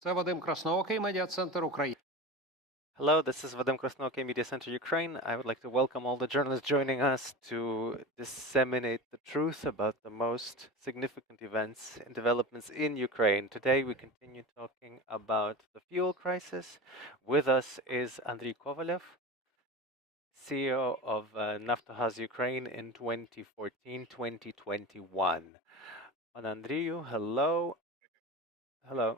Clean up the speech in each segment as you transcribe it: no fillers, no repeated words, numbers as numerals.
Це Вадим Красноокий, медіа-центр України. Hello, this is Vadim Krasnoky, Media Center Ukraine. I would like to welcome all the journalists joining us to disseminate the truth about the most significant events and developments in Ukraine. Today we continue talking about the fuel crisis. With us is Andriy Kovalyev, CEO of Naftogaz Ukraine in 2014-2021. And Andriy, hello. Hello.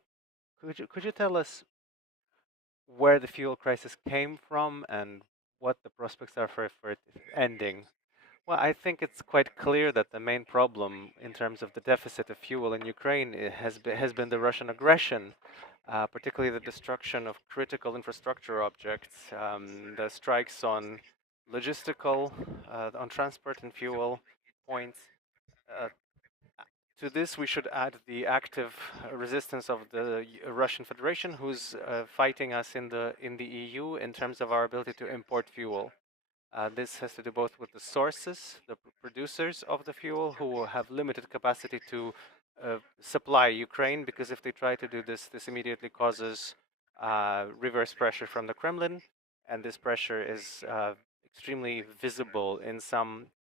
Could you tell us where the fuel crisis came from and what the prospects are for it ending? Well, I think it's quite clear that the main problem in terms of the deficit of fuel in Ukraine has been the Russian aggression, particularly the destruction of critical infrastructure objects, the strikes on logistical, on transport and fuel points. To this, we should add the active resistance of the Russian Federation, who's fighting us in the EU in terms of our ability to import fuel. This has to do both with the sources, the producers of the fuel, who have limited capacity to supply Ukraine, because if they try to do this, this immediately causes reverse pressure from the Kremlin, and this pressure is extremely visible in some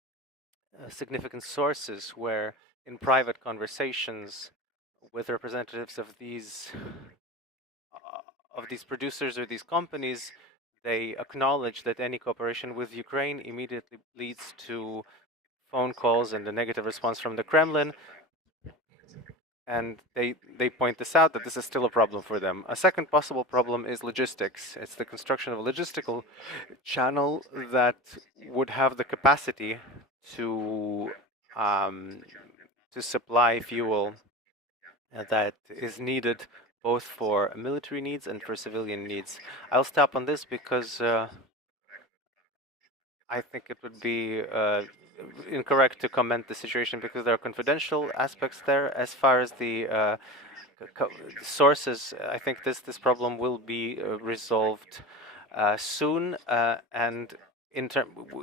significant sources where in private conversations with representatives of these producers or these companies, they acknowledge that any cooperation with Ukraine immediately leads to phone calls and a negative response from the Kremlin. And they point this out, that this is still a problem for them. A second possible problem is logistics. It's the construction of a logistical channel that would have the capacity to supply fuel that is needed both for military needs and for civilian needs. I'll stop on this because I think it would be incorrect to comment the situation because there are confidential aspects there. As far as the sources, I think this problem will be resolved soon, and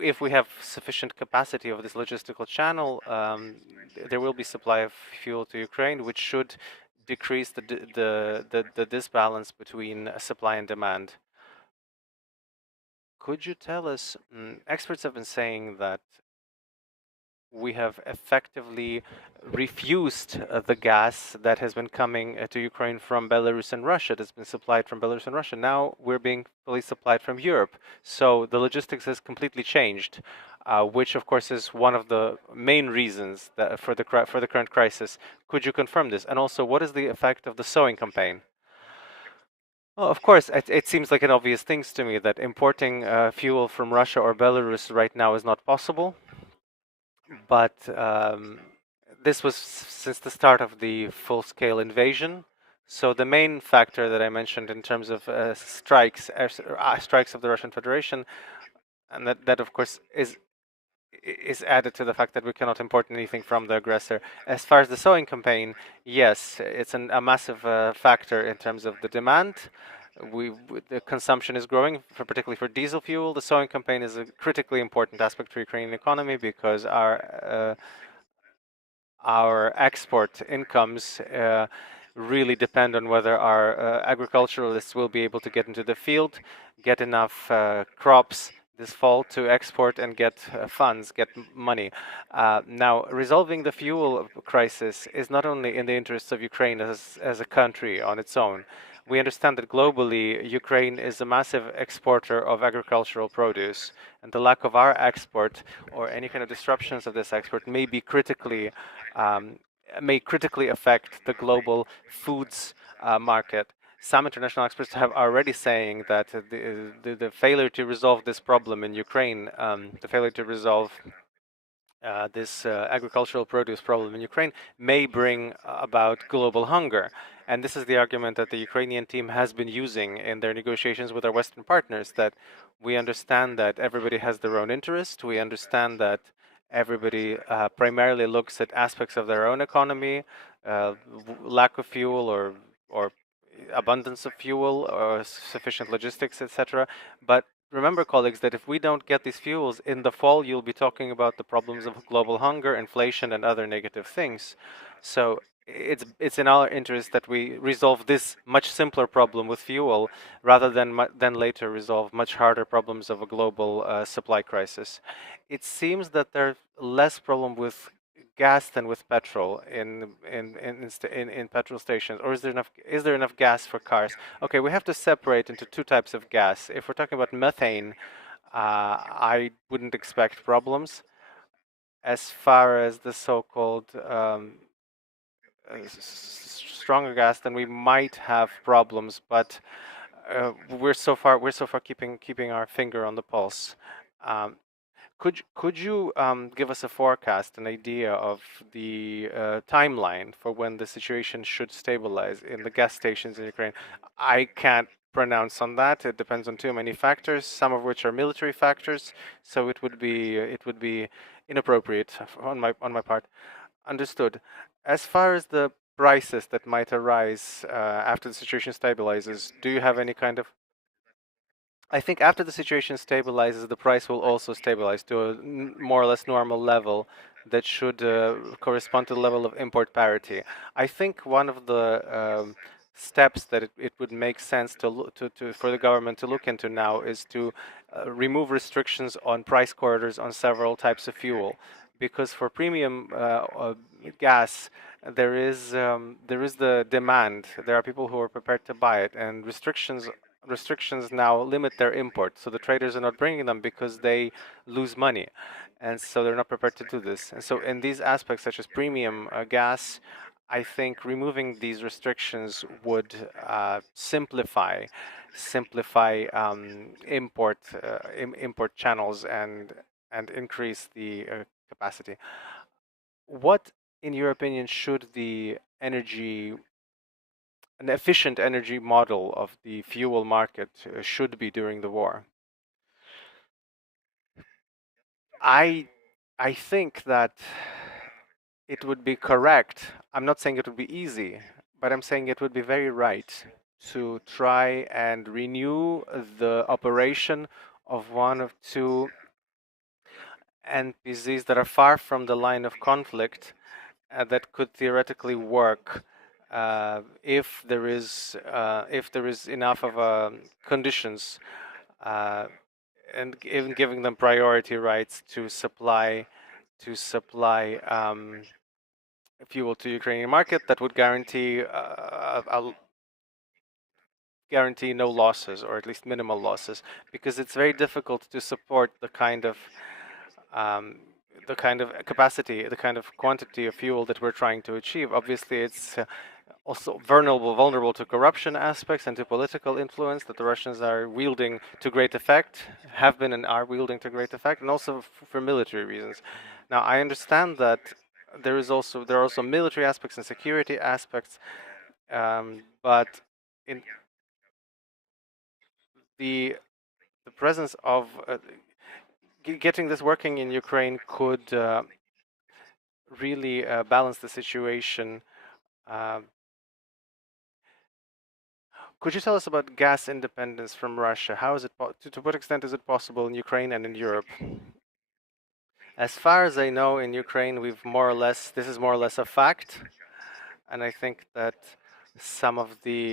if we have sufficient capacity of this logistical channel, there will be supply of fuel to Ukraine, which should decrease the disbalance between supply and demand. Could you tell us, experts have been saying that we have effectively refused the gas that has been coming to Ukraine from Belarus and Russia, that's been supplied from Belarus and Russia. Now we're being fully supplied from Europe. So the logistics has completely changed, which of course is one of the main reasons that for the current crisis. Could you confirm this? And also, what is the effect of the sowing campaign? Well, of course, it seems like an obvious thing to me that importing fuel from Russia or Belarus right now is not possible. But this was since the start of the full-scale invasion. So the main factor that I mentioned in terms of strikes of the Russian Federation, and that of course is added to the fact that we cannot import anything from the aggressor. As far as the sowing campaign, yes, it's a massive factor in terms of the demand. The consumption is growing, particularly for diesel fuel. The sowing campaign is a critically important aspect for Ukrainian economy because our export incomes really depend on whether our agriculturalists will be able to get into the field, get enough crops this fall to export and get funds, get money. Now, resolving the fuel crisis is not only in the interests of Ukraine as a country on its own. We understand that globally, Ukraine is a massive exporter of agricultural produce, and the lack of our export or any kind of disruptions of this export may critically affect the global foods market. Some international experts have already saying that the failure to resolve this problem in Ukraine, the failure to resolve this agricultural produce problem in Ukraine may bring about global hunger. And this is the argument that the Ukrainian team has been using in their negotiations with our Western partners, that we understand that everybody has their own interest. We understand that everybody primarily looks at aspects of their own economy, lack of fuel or abundance of fuel or sufficient logistics, etc. But remember, colleagues, that if we don't get these fuels, in the fall you'll be talking about the problems of global hunger, inflation, and other negative things. So it's in our interest that we resolve this much simpler problem with fuel rather than later resolve much harder problems of a global supply crisis. It seems that there's less problem with gas than with petrol in petrol stations. Or is there enough gas for cars? Okay, we have to separate into two types of gas. If we're talking about methane, I wouldn't expect problems. As far as the so-called stronger gas, then we might have problems. But we're so far keeping our finger on the pulse. Um, could you give us a forecast, an idea of the timeline for when the situation should stabilize in the gas stations in Ukraine? I can't pronounce on that. It depends on too many factors, some of which are military factors. So it would be inappropriate on my part. Understood. As far as the prices that might arise after the situation stabilizes, do you have any kind of? I think after the situation stabilizes, the price will also stabilize to a more or less normal level that should correspond to the level of import parity. I think one of the steps that it would make sense for the government to look into now is to remove restrictions on price corridors on several types of fuel, because for premium gas there is the demand. There are people who are prepared to buy it, and restrictions now limit their import. So the traders are not bringing them because they lose money. And so they're not prepared to do this. And so in these aspects, such as premium gas, I think removing these restrictions would simplify import channels and increase the capacity. What, in your opinion, should an efficient energy model of the fuel market should be during the war? I I think that it would be correct. I'm not saying it would be easy, but I'm saying it would be very right to try and renew the operation of one of two NPZs that are far from the line of conflict, that could theoretically work if there is enough of conditions, uh, and even giving them priority rights to supply fuel to Ukrainian market that would guarantee no losses, or at least minimal losses, because it's very difficult to support um, the kind of capacity, the kind of quantity of fuel that we're trying to achieve. Obviously, it's also vulnerable to corruption aspects and to political influence that the Russians are wielding to great effect, have been and are wielding to great effect, and also for military reasons. Now, I understand that there are also military aspects and security aspects, but in the presence of getting this working in Ukraine could really balance the situation. Um, Could you tell us about gas independence from Russia? How is it to what extent is it possible in Ukraine and in Europe? As far as I know, in Ukraine, this is more or less a fact, and I think that some of the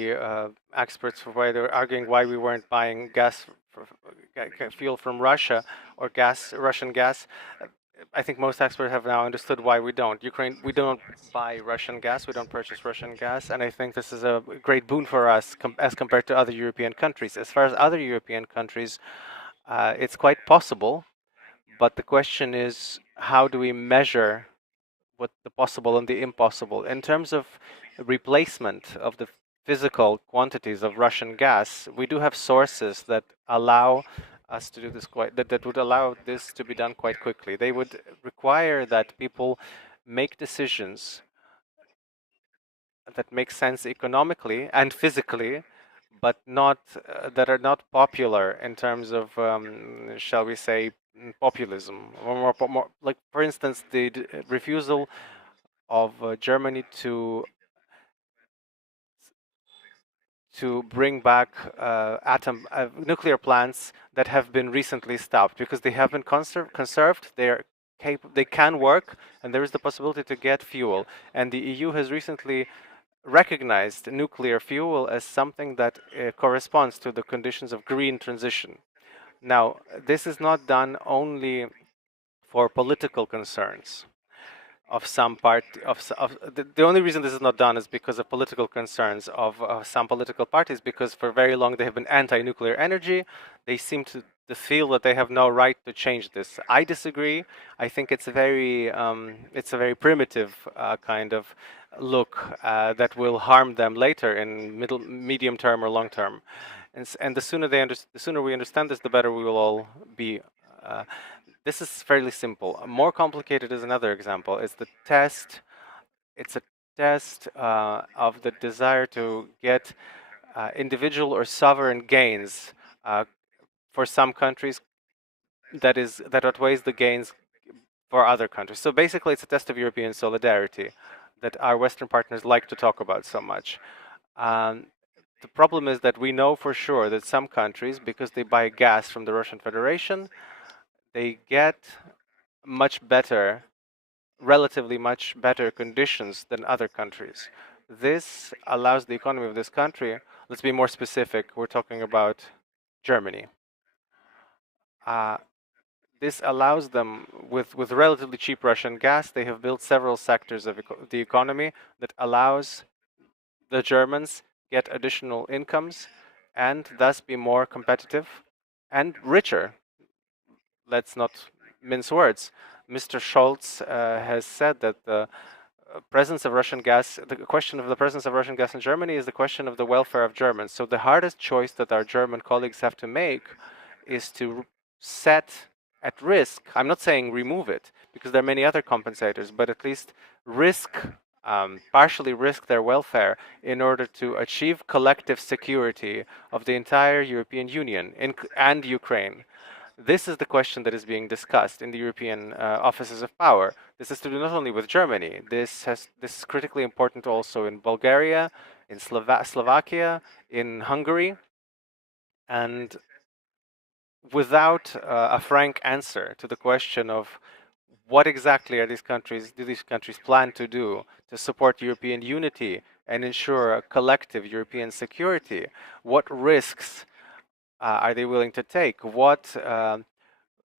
experts were arguing why we weren't buying fuel from Russia, or Russian gas. I think most experts have now understood why we don't. We don't buy Russian gas, we don't purchase Russian gas, and I think this is a great boon for us as compared to other European countries. As far as other European countries, it's quite possible, but the question is, how do we measure what the possible and the impossible? In terms of replacement of the physical quantities of Russian gas, we do have sources that allow us to do this that would allow this to be done quite quickly. They would require that people make decisions that make sense economically and physically, but not that are not popular in terms of, shall we say, populism, or more like, for instance, the refusal of Germany to bring back nuclear plants that have been recently stopped because they have been conserved. They they can work, and there is the possibility to get fuel. And the EU has recently recognized nuclear fuel as something that corresponds to the conditions of green transition. Now, this is not done only for political concerns of some part of the only reason this is not done is because of political concerns of some political parties, because for very long they have been anti-nuclear energy. They seem to feel that they have no right to change this. I disagree. I think it's a very primitive kind of look that will harm them later in medium term or long term. And the sooner the sooner we understand this, the better we will all be. This is fairly simple. More complicated is another example. It's the test. It's a test of the desire to get individual or sovereign gains for some countries that outweighs the gains for other countries. So basically, it's a test of European solidarity that our Western partners like to talk about so much. The problem is that we know for sure that some countries, because they buy gas from the Russian Federation, they get relatively much better conditions than other countries. This allows the economy of this country, let's be more specific, we're talking about Germany. This allows them, with relatively cheap Russian gas, they have built several sectors of the economy that allows the Germans get additional incomes and thus be more competitive and richer. Let's not mince words. Mr. Scholz has said that the presence of Russian gas, the question of the presence of Russian gas in Germany is the question of the welfare of Germans. So the hardest choice that our German colleagues have to make is to set at risk, I'm not saying remove it, because there are many other compensators, but at least partially risk their welfare in order to achieve collective security of the entire European Union and Ukraine. This is the question that is being discussed in the European offices of power. This is to do not only with Germany. This is critically important also in Bulgaria, in Slovakia, in Hungary, and without a frank answer to the question of what exactly do these countries plan to do to support European unity and ensure a collective European security, what risks are they willing to take? What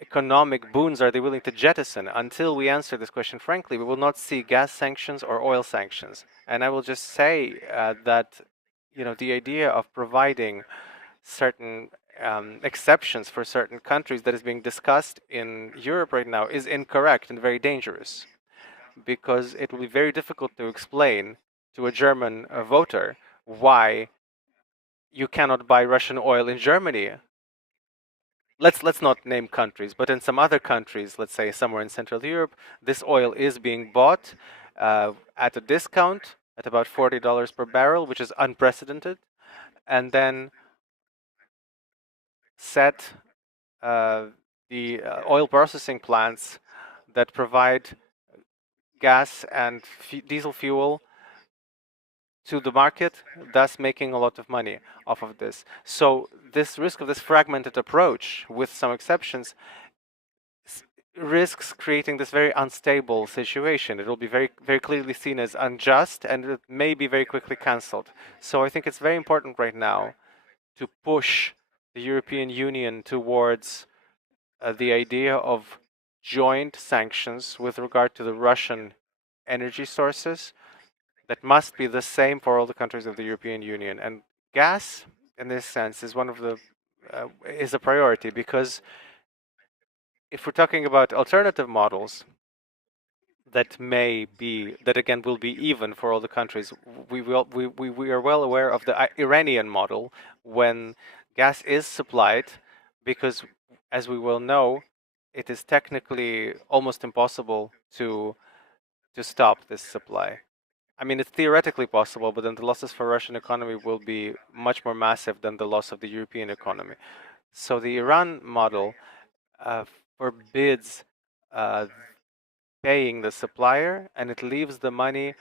economic boons are they willing to jettison? Until we answer this question frankly, we will not see gas sanctions or oil sanctions. And I will just say that the idea of providing certain exceptions for certain countries that is being discussed in Europe right now is incorrect and very dangerous, because it will be very difficult to explain to a German voter why you cannot buy Russian oil in Germany. Let's not name countries, but in some other countries, let's say somewhere in Central Europe, this oil is being bought at a discount at about $40 per barrel, which is unprecedented, and then set the oil processing plants that provide gas and diesel fuel to the market, thus making a lot of money off of this. So this risk of this fragmented approach, with some exceptions, risks creating this very unstable situation. It will be very, very clearly seen as unjust, and it may be very quickly cancelled. So I think it's very important right now to push the European Union towards the idea of joint sanctions with regard to the Russian energy sources that must be the same for all the countries of the European Union. And gas, in this sense, is is a priority, because if we're talking about alternative models that again will be even for all the countries, we are well aware of the Iranian model, when gas is supplied, because as we well know, it is technically almost impossible to stop this supply. I mean, it's theoretically possible, but then the losses for Russian economy will be much more massive than the loss of the European economy. So the Iran model forbids paying the supplier, and it leaves the money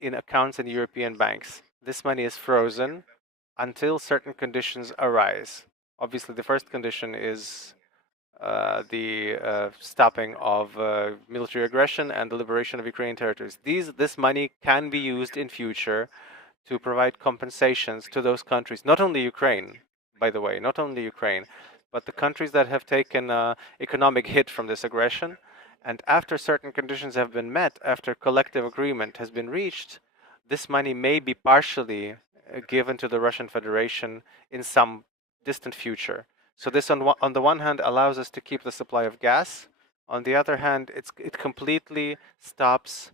in accounts in European banks. This money is frozen until certain conditions arise. Obviously, the first condition is the stopping of military aggression and the liberation of Ukrainian territories. This money can be used in future to provide compensations to those countries, not only Ukraine, by the way, not only Ukraine, but the countries that have taken economic hit from this aggression. And after certain conditions have been met, after collective agreement has been reached, this money may be partially given to the Russian Federation in some distant future. So this, on the one hand, allows us to keep the supply of gas. On the other hand, it completely stops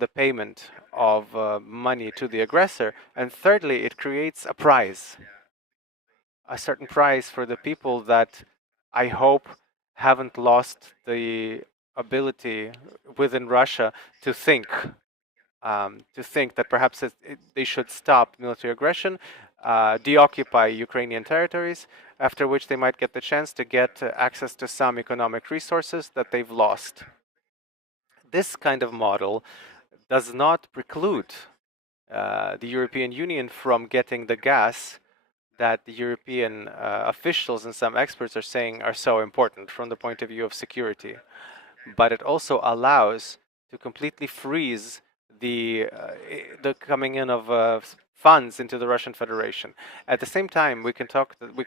the payment of money to the aggressor. And thirdly, it creates a prize, a certain prize for the people that I hope haven't lost the ability within Russia to think that perhaps they should stop military aggression, deoccupy Ukrainian territories, after which they might get the chance to get access to some economic resources that they've lost. This kind of model does not preclude the European Union from getting the gas that the European officials and some experts are saying are so important from the point of view of security. But it also allows to completely freeze the coming in of funds into the Russian Federation. At the same time, we can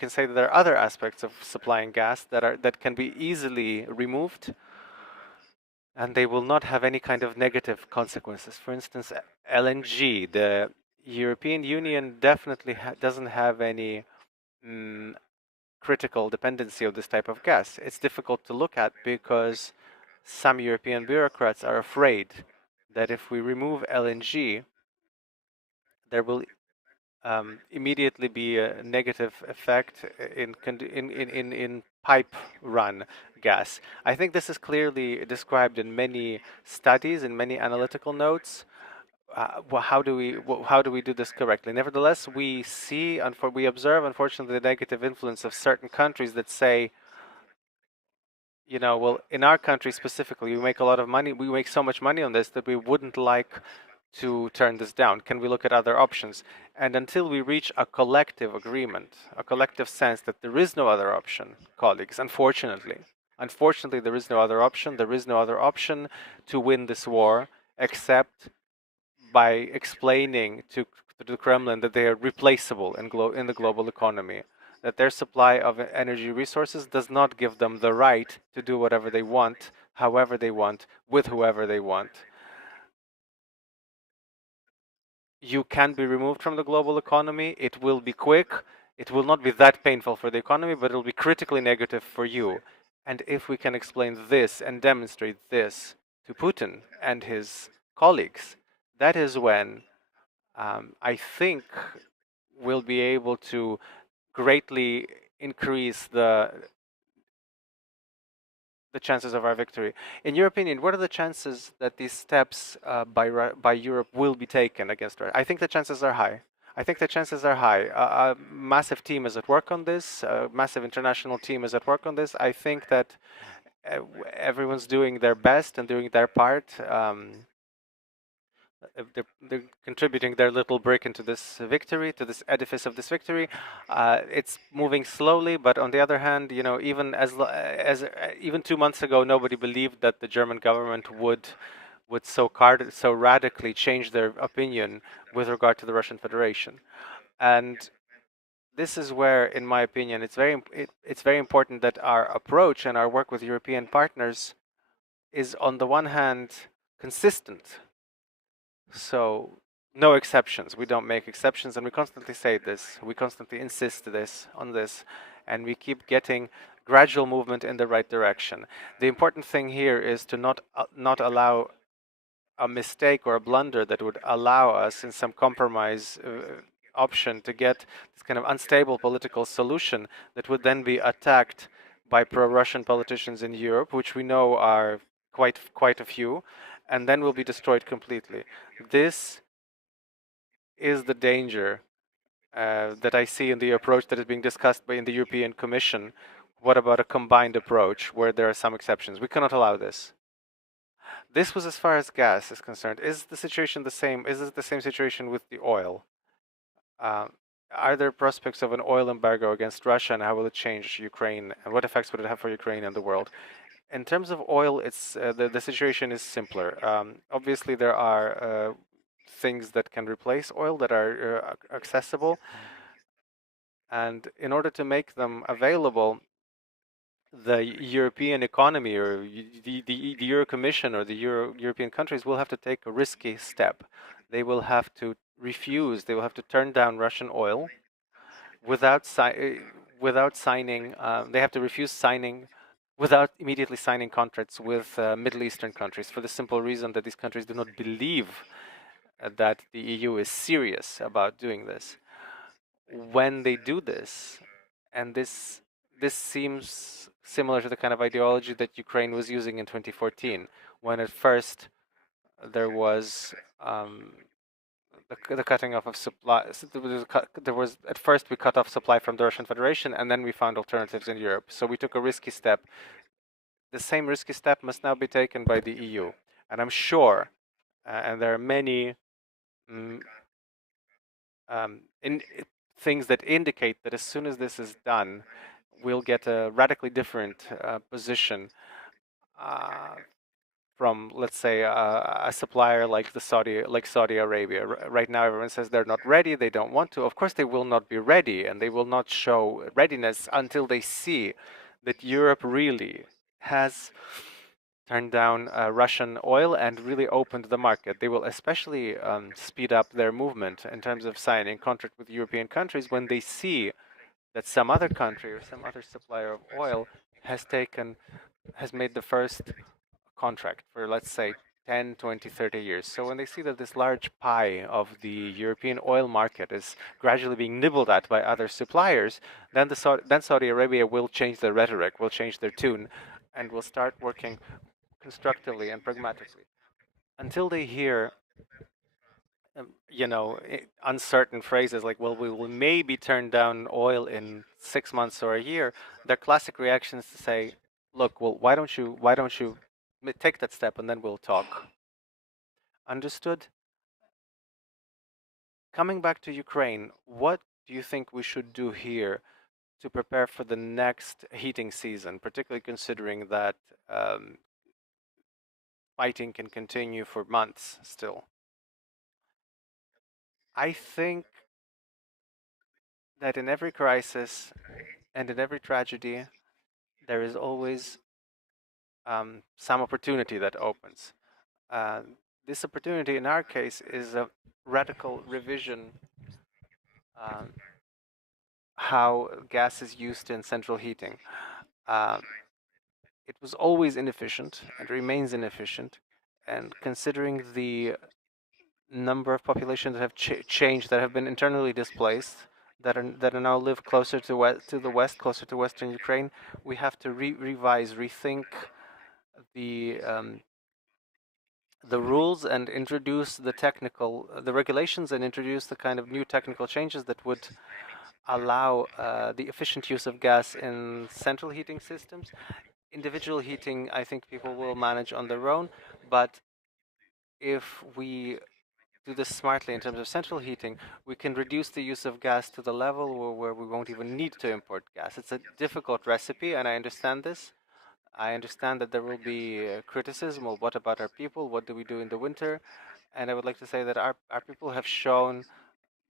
say that there are other aspects of supplying gas that can be easily removed, and they will not have any kind of negative consequences. For instance, LNG. The European Union definitely doesn't have any critical dependency of this type of gas. It's difficult to look at because some European bureaucrats are afraid that if we remove LNG, there will immediately be a negative effect in pipe run gas. I think this is clearly described in many studies, in many analytical notes. How do we do this correctly? Nevertheless, we observe, unfortunately, the negative influence of certain countries that say, well, in our country specifically, we make a lot of money. We make so much money on this that we wouldn't like to turn this down. Can we look at other options? And until we reach a collective agreement, a collective sense that there is no other option, colleagues, unfortunately, there is no other option. There is no other option to win this war except by explaining to the Kremlin that they are replaceable in the global economy, that their supply of energy resources does not give them the right to do whatever they want, however they want, with whoever they want. You can be removed from the global economy. It will be quick. It will not be that painful for the economy, but it will be critically negative for you. And if we can explain this and demonstrate this to Putin and his colleagues, that is when I think we'll be able to greatly increase the chances of our victory. In your opinion, what are the chances that these steps by Europe will be taken against Russia? I think the chances are high. A massive team is at work on this. A massive international team is at work on this. I think that everyone's doing their best and doing their part. They're contributing their little brick into this victory, to this edifice of this victory. It's moving slowly, but on the other hand, even even 2 months ago, nobody believed that the German government would so radically change their opinion with regard to the Russian Federation. And this is where, in my opinion, it's very important that our approach and our work with European partners is, on the one hand, consistent. So no exceptions. We don't make exceptions, and we constantly say this. We constantly insist on this, and we keep getting gradual movement in the right direction. The important thing here is to not allow a mistake or a blunder that would allow us, in some compromise option, to get this kind of unstable political solution that would then be attacked by pro-Russian politicians in Europe, which we know are quite a few, and then will be destroyed completely. This is the danger that I see in the approach that is being discussed in the European Commission. What about a combined approach where there are some exceptions? We cannot allow this. This was as far as gas is concerned. Is the situation the same? Is it the same situation with the oil? are there prospects of an oil embargo against Russia, and how will it change Ukraine, and what effects would it have for Ukraine and the world? In terms of oil, it's the situation is simpler. Obviously, there are things that can replace oil that are accessible, and in order to make them available, the European economy or the Euro Commission or the European countries will have to take a risky step. They will have to refuse, they will have to turn down Russian oil without, without signing, they have to refuse signing, without immediately signing contracts with Middle Eastern countries, for the simple reason that these countries do not believe that the EU is serious about doing this. When they do this, and this seems similar to the kind of ideology that Ukraine was using in 2014, when at first there was the cutting off of supply. There was at first we cut off supply from the Russian Federation, and then we found alternatives in Europe. So we took a risky step. The same risky step must now be taken by the EU, and I'm sure, and there are many mm, in things that indicate that as soon as this is done, we'll get a radically different position uh, from, let's say, a supplier like Saudi Arabia. Right now, everyone says they're not ready, they don't want to. Of course, they will not be ready, and they will not show readiness until they see that Europe really has turned down Russian oil and really opened the market. They will especially speed up their movement in terms of signing contract with European countries when they see that some other country or some other supplier of oil has made the first contract for, let's say, 10, 20, 30 years. So when they see that this large pie of the European oil market is gradually being nibbled at by other suppliers, then Saudi Arabia will change their rhetoric, will change their tune, and will start working constructively and pragmatically. Until they hear, uncertain phrases like, well, we will maybe turn down oil in 6 months or a year, their classic reaction is to say, look, well, why don't you take that step and then we'll talk. Understood? Coming back to Ukraine, what do you think we should do here to prepare for the next heating season, particularly considering that fighting can continue for months still? I think that in every crisis and in every tragedy, there is always some opportunity that opens. Uh, this opportunity, in our case, is a radical revision how gas is used in central heating. Uh, it was always inefficient and remains inefficient, and considering the number of populations that have changed, that have been internally displaced, that are now live closer to the west, closer to western Ukraine, we have to rethink the rules and introduce the regulations, and introduce the kind of new technical changes that would allow the efficient use of gas in central heating systems. Individual heating, I think people will manage on their own, but if we do this smartly in terms of central heating, we can reduce the use of gas to the level where we won't even need to import gas. It's a difficult recipe, and I understand this. I understand that there will be criticism. Well, what about our people? What do we do in the winter? And I would like to say that our people have shown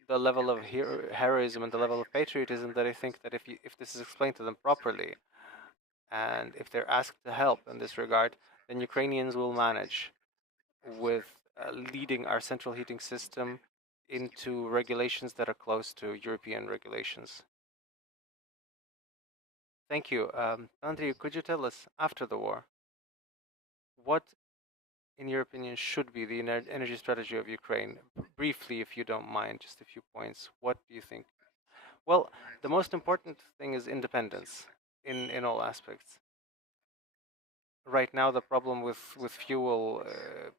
the level of heroism and the level of patriotism that I think that if this is explained to them properly, and if they're asked to help in this regard, then Ukrainians will manage with leading our central heating system into regulations that are close to European regulations. Thank you. Andriy, could you tell us, after the war, what, in your opinion, should be the energy strategy of Ukraine? Briefly, if you don't mind, just a few points. What do you think? Well, the most important thing is independence in all aspects. Right now, the problem with fuel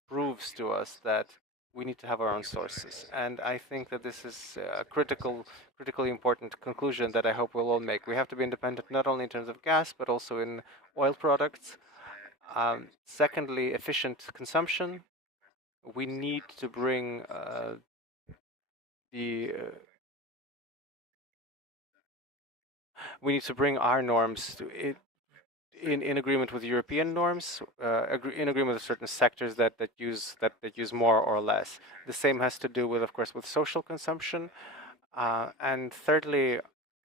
proves to us that we need to have our own sources, and I think that this is a critically important conclusion that I hope we'll all make. We have to be independent not only in terms of gas but also in oil products. Secondly, efficient consumption. We need to bring the we need to bring our norms in agreement with European norms, in agreement with certain sectors that use more or less. The same has to do with, of course, with social consumption, and thirdly,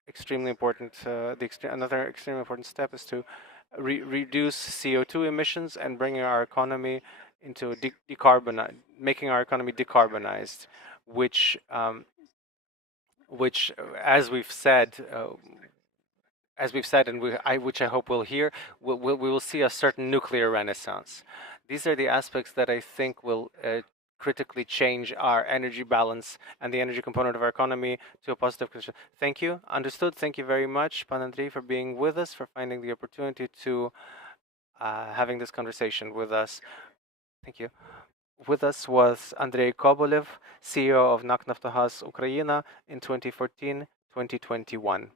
extremely important. Another extremely important step is to reduce CO2 emissions and bringing our economy into making our economy decarbonized, which which, as we've said, and which I hope we'll hear, we will see a certain nuclear renaissance. These are the aspects that I think will critically change our energy balance and the energy component of our economy to a positive condition. Thank you. Understood. Thank you very much, Pan Andriy, for being with us, for finding the opportunity to having this conversation with us. Thank you. With us was Andriy Kobolyev, CEO of Naftogaz Ukraine in 2014-2021.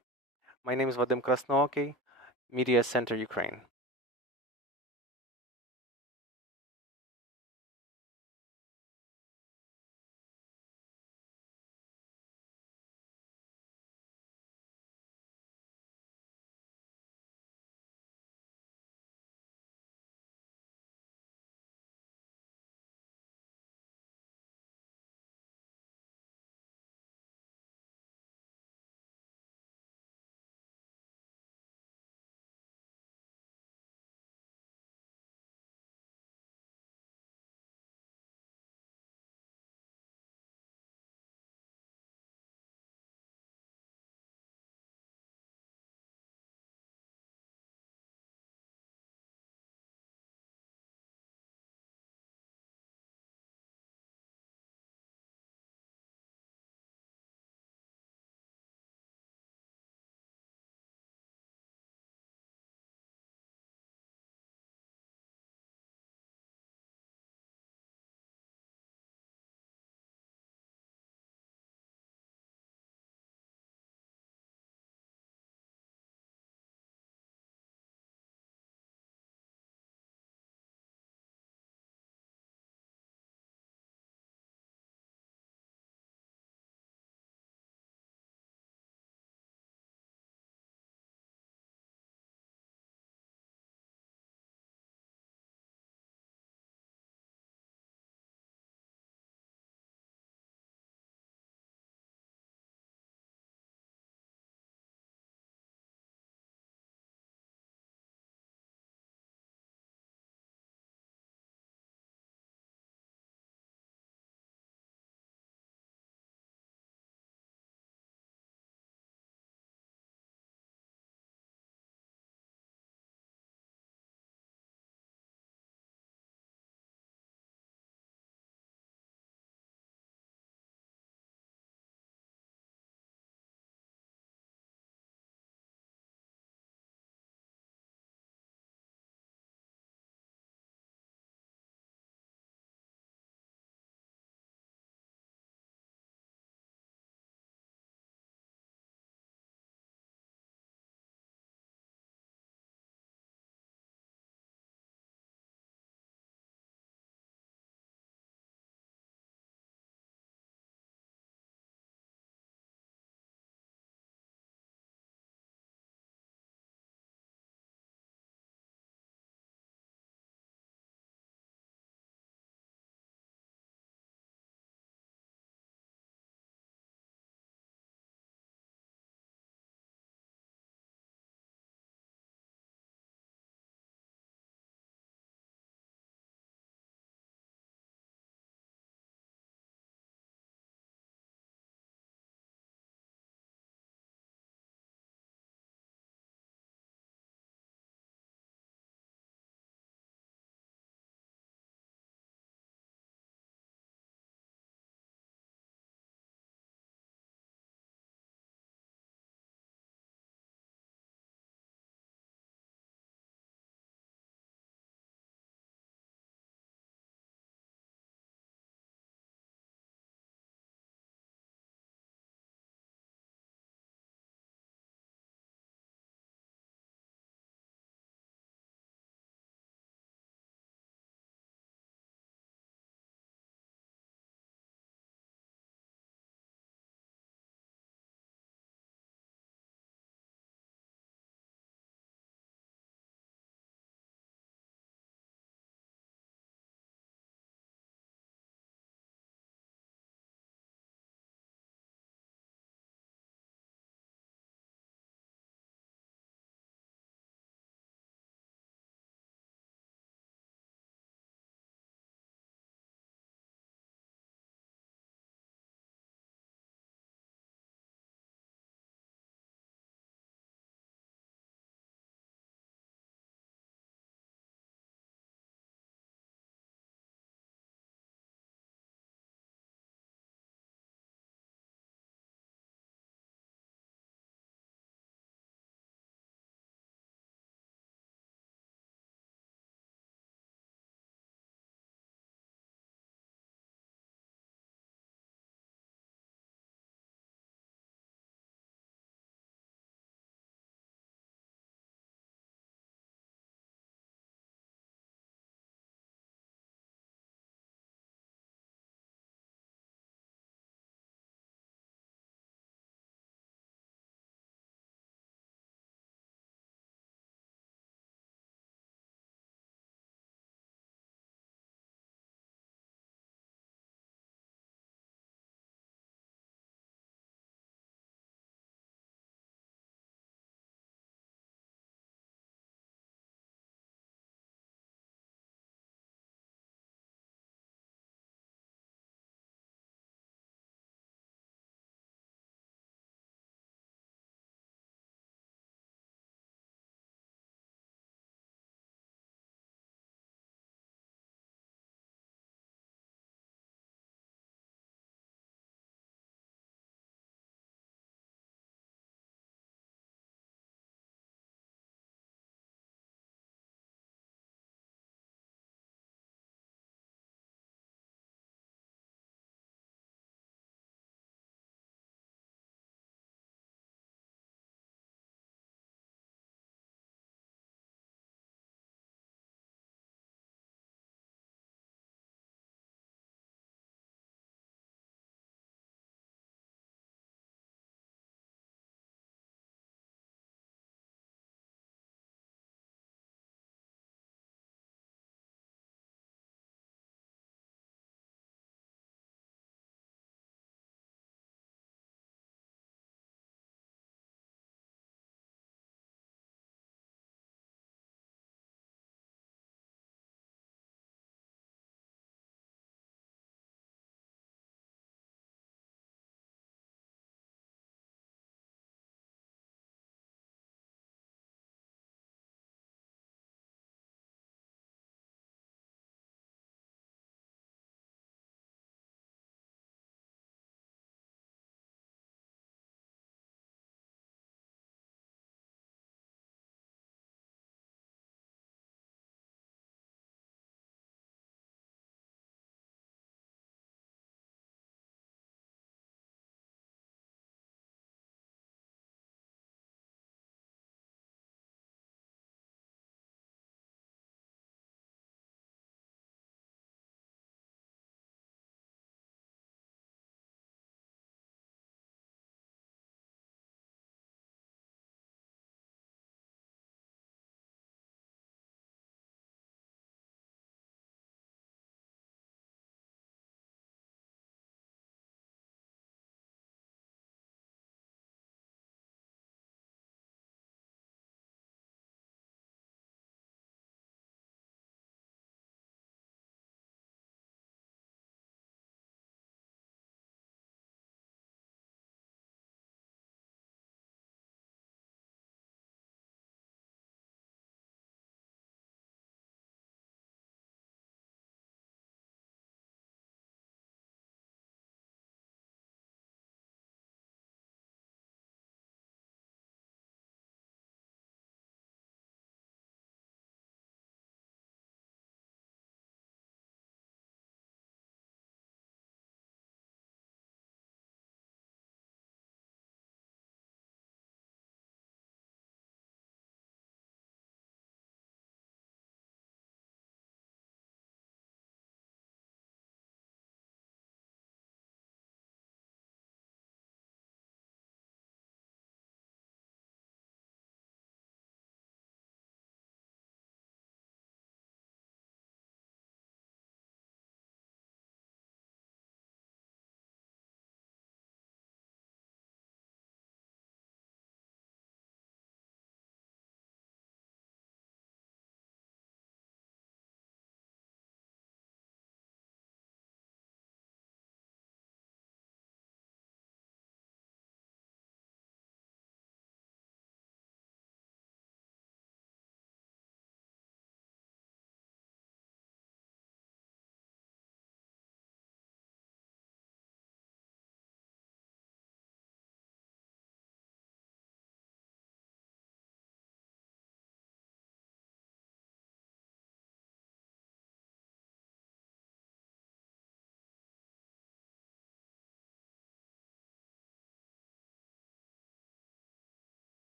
My name is Vadim Krasnookий, Media Center Ukraine.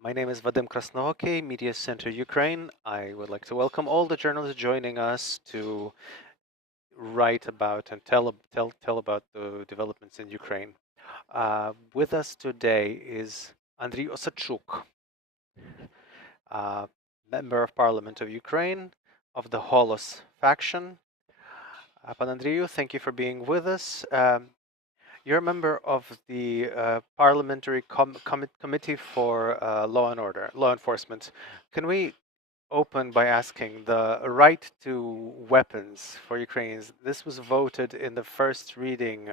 My name is Vadim Krasnooky, Media Center Ukraine. I would like to welcome all the journalists joining us to write about and tell about the developments in Ukraine. With us today is Andriy Osachuk, Member of Parliament of Ukraine of the Holos faction. Pan Andriyu, thank you for being with us. You're a member of the Parliamentary Committee for Law and Order, Law Enforcement. Can we open by asking the right to weapons for Ukrainians? This was voted in the first reading.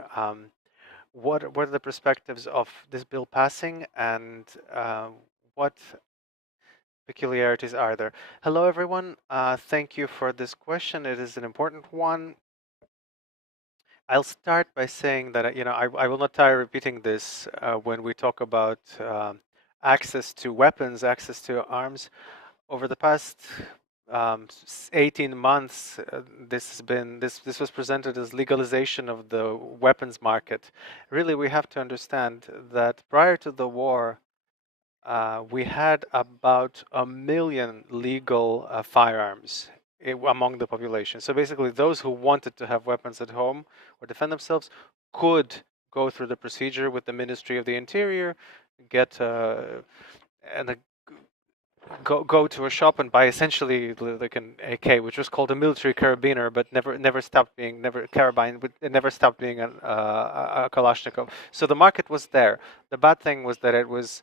What are the perspectives of this bill passing, and what peculiarities are there? Hello, everyone. Thank you for this question. It is an important one. I'll start by saying that I will not tire repeating this when we talk about access to weapons, access to arms. Over the past 18 months, this was presented as legalization of the weapons market. Really, we have to understand that prior to the war, we had about 1 million legal firearms among the population. So basically, those who wanted to have weapons at home or defend themselves could go through the procedure with the Ministry of the Interior, get and go to a shop and buy essentially like an AK, which was called a military carabiner, but never stopped being carabine, but it never stopped being a Kalashnikov. So the market was there. The bad thing was that it was.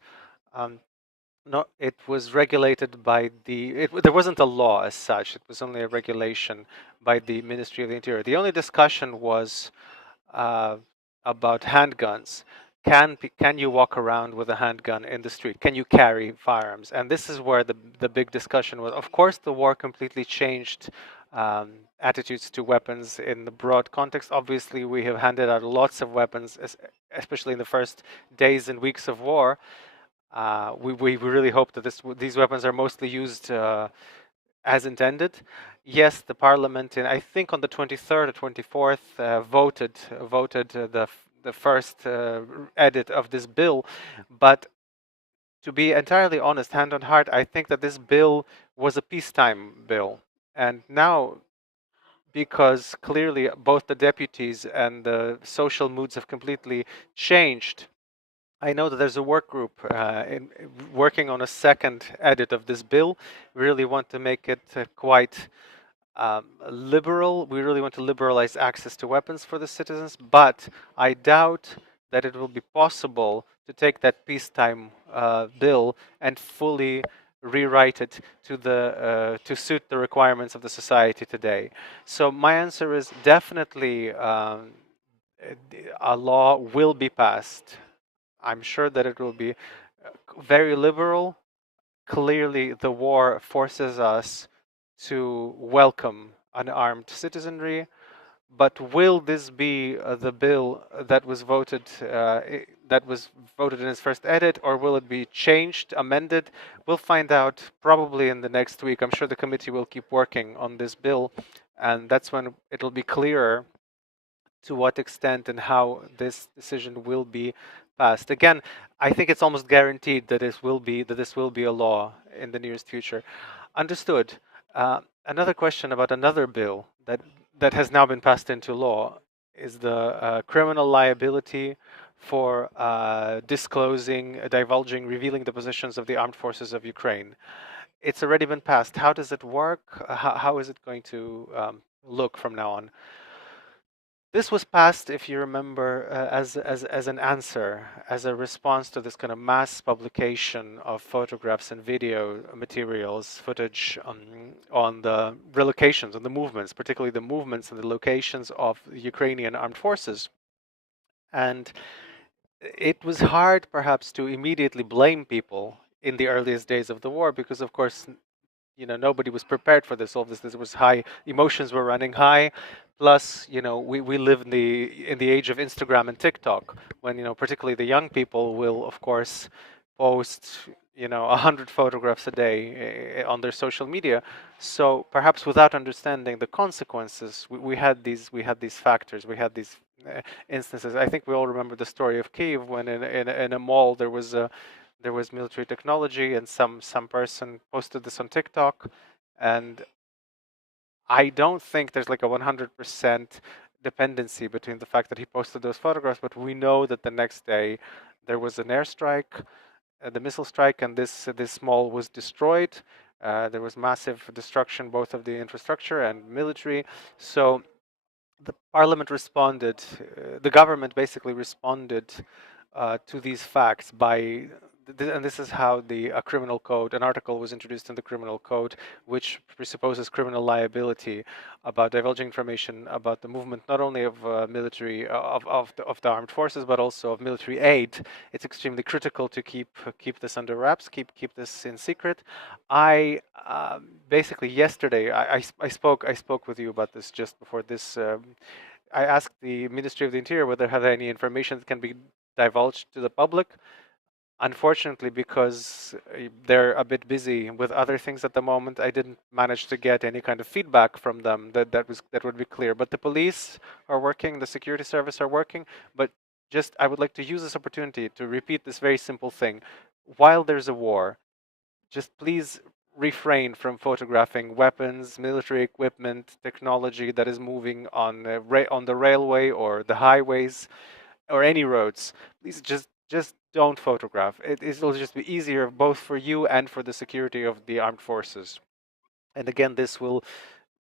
No, it was regulated by there wasn't a law as such. It was only a regulation by the Ministry of the Interior. The only discussion was about handguns. Can you walk around with a handgun in the street? Can you carry firearms? And this is where the big discussion was. Of course, the war completely changed attitudes to weapons in the broad context. Obviously, we have handed out lots of weapons, especially in the first days and weeks of war. We really hope that these weapons are mostly used as intended. Yes, the parliament, I think on the 23rd or 24th, voted the first edit of this bill. But to be entirely honest, hand on heart, I think that this bill was a peacetime bill. And now, because clearly both the deputies and the social moods have completely changed, I know that there's a work group working on a second edit of this bill. We really want to make it quite liberal. We really want to liberalize access to weapons for the citizens, but I doubt that it will be possible to take that peacetime bill and fully rewrite it to suit the requirements of the society today. So my answer is definitely a law will be passed. I'm sure that it will be very liberal. Clearly, the war forces us to welcome unarmed citizenry. But will this be the bill that was voted in its first edit, or will it be changed, amended? We'll find out probably in the next week. I'm sure the committee will keep working on this bill, and that's when it'll be clearer to what extent and how this decision will be passed. Again, I think it's almost guaranteed that this will be a law in the nearest future. Understood. Another question about another bill that has now been passed into law is the criminal liability for disclosing, divulging, revealing the positions of the armed forces of Ukraine. It's already been passed. How does it work? How is it going to look from now on? This was passed, if you remember, as an answer, as a response to this kind of mass publication of photographs and video materials, footage on the relocations, on the movements, particularly the movements and the locations of the Ukrainian armed forces. And it was hard, perhaps, to immediately blame people in the earliest days of the war because, of course, nobody was prepared for this. All this was high, emotions were running high. Plus, we live in the age of Instagram and TikTok, when particularly the young people will, of course, post 100 photographs a day on their social media. So perhaps without understanding the consequences, we had these factors, we had these instances. I think we all remember the story of Kyiv when in a mall there was there was military technology, and some person posted this on TikTok, and I don't think there's like a 100% dependency between the fact that he posted those photographs, but we know that the next day there was an airstrike, the missile strike, and this mall was destroyed. There was massive destruction both of the infrastructure and military. So the parliament responded, the government basically responded to these facts by, and this is how the criminal code, an article was introduced in the criminal code, which presupposes criminal liability about divulging information about the movement not only of military of the armed forces but also of military aid. It's extremely critical to keep this under wraps, keep this in secret. I basically yesterday I spoke with you about this just before this. I asked the Ministry of the Interior whether they have any information that can be divulged to the public. Unfortunately, because they're a bit busy with other things at the moment, I didn't manage to get any kind of feedback from them that would be clear. But the police are working, the security service are working. But just I would like to use this opportunity to repeat this very simple thing: while there's a war, just please refrain from photographing weapons, military equipment, technology that is moving on the railway or the highways or any roads. Please just don't photograph. It'll just be easier both for you and for the security of the armed forces. And again, this will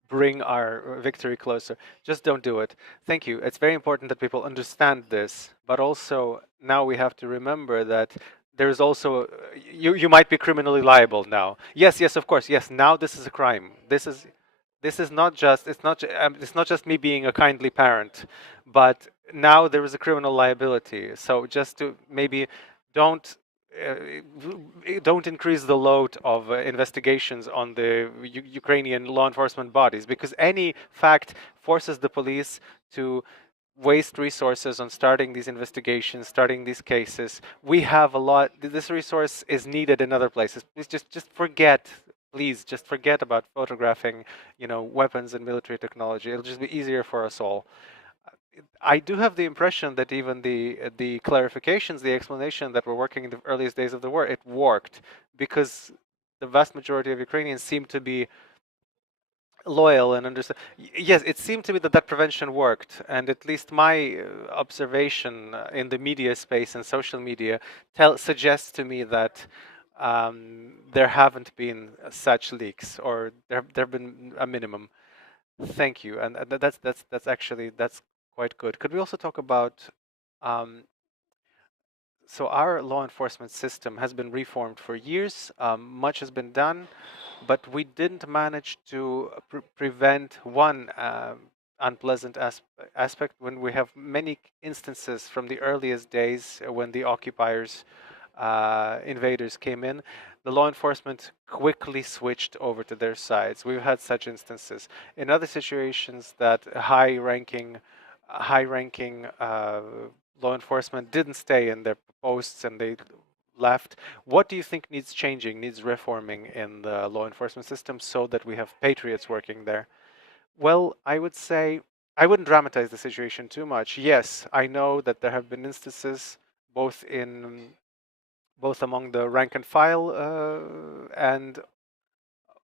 bring our victory closer. Just don't do it. Thank you. It's very important that people understand this, but also now we have to remember that there's also you might be criminally liable now. Yes, of course. Yes, now this is a crime. This is not just it's not just me being a kindly parent, but now there is a criminal liability. So just to maybe don't uh, don't increase the load of investigations on the Ukrainian law enforcement bodies, because any fact forces the police to waste resources on starting these investigations, starting these cases. We have a lot. This resource is needed in other places. Please just forget. Please just forget about photographing, weapons and military technology. It'll just be easier for us all. I do have the impression that even the clarifications, the explanation that were working in the earliest days of the war, it worked, because the vast majority of Ukrainians seem to be loyal and understand. Yes, it seemed to me that prevention worked, and at least my observation in the media space and social media suggests to me that there haven't been such leaks, or there have been a minimum. Thank you, and that's actually that's quite good. Could we also talk about um, so our law enforcement system has been reformed for years. Much has been done, but we didn't manage to prevent one unpleasant aspect when we have many instances from the earliest days when the occupiers, invaders came in. The law enforcement quickly switched over to their sides. We've had such instances. In other situations, that high-ranking law enforcement didn't stay in their posts and they left. What do you think needs changing, needs reforming in the law enforcement system so that we have patriots working there? Well, I would say I wouldn't dramatize the situation too much. Yes, I know that there have been instances both among the rank and file and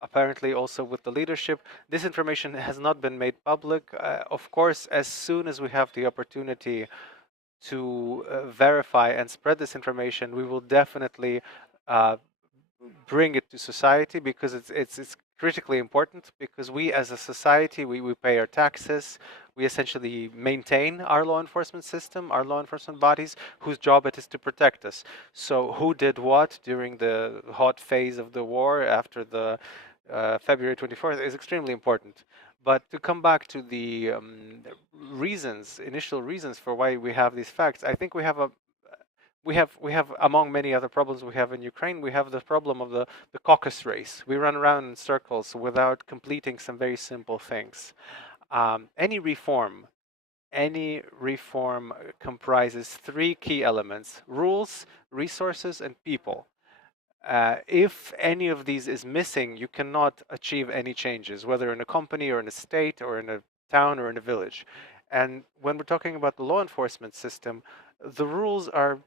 apparently also with the leadership. This information has not been made public. Of course, as soon as we have the opportunity to verify and spread this information, we will definitely uh, bring it to society, because it's critically important, because we as a society, we pay our taxes, we essentially maintain our law enforcement system, our law enforcement bodies, whose job it is to protect us. So who did what during the hot phase of the war after the February 24th is extremely important. But to come back to the initial reasons for why we have these facts, I think we have among many other problems we have in Ukraine, we have the problem of the caucus race. We run around in circles without completing some very simple things. Any reform comprises three key elements: rules, resources, and people. If any of these is missing, you cannot achieve any changes, whether in a company or in a state or in a town or in a village. And when we're talking about the law enforcement system, the rules are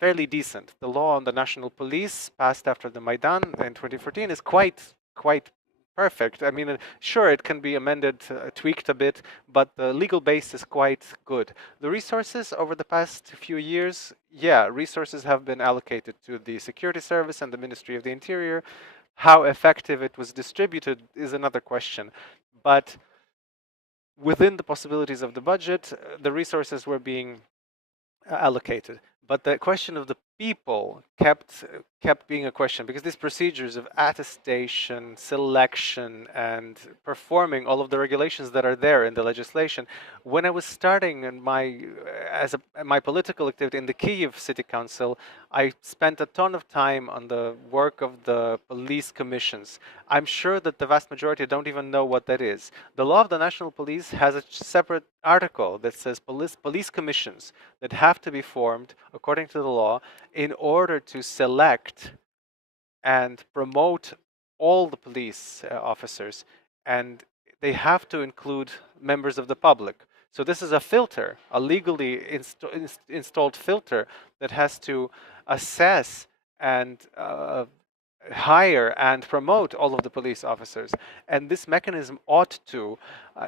fairly decent. The law on the national police passed after the Maidan in 2014 is quite perfect. I mean, sure, it can be amended, tweaked a bit, but the legal base is quite good. The resources over the past few years, yeah, resources have been allocated to the security service and the Ministry of the Interior. How effective it was distributed is another question. But within the possibilities of the budget, the resources were being allocated. But the question of the people kept being a question, because these procedures of attestation, selection, and performing all of the regulations that are there in the legislation. When I was starting in my political activity in the Kyiv City Council, I spent a ton of time on the work of the police commissions. I'm sure that the vast majority don't even know what that is. The law of the national police has a separate article that says police commissions that have to be formed according to the law in order to select and promote all the police officers, and they have to include members of the public. So this is a filter, a legally installed filter that has to assess and hire and promote all of the police officers. And this mechanism ought to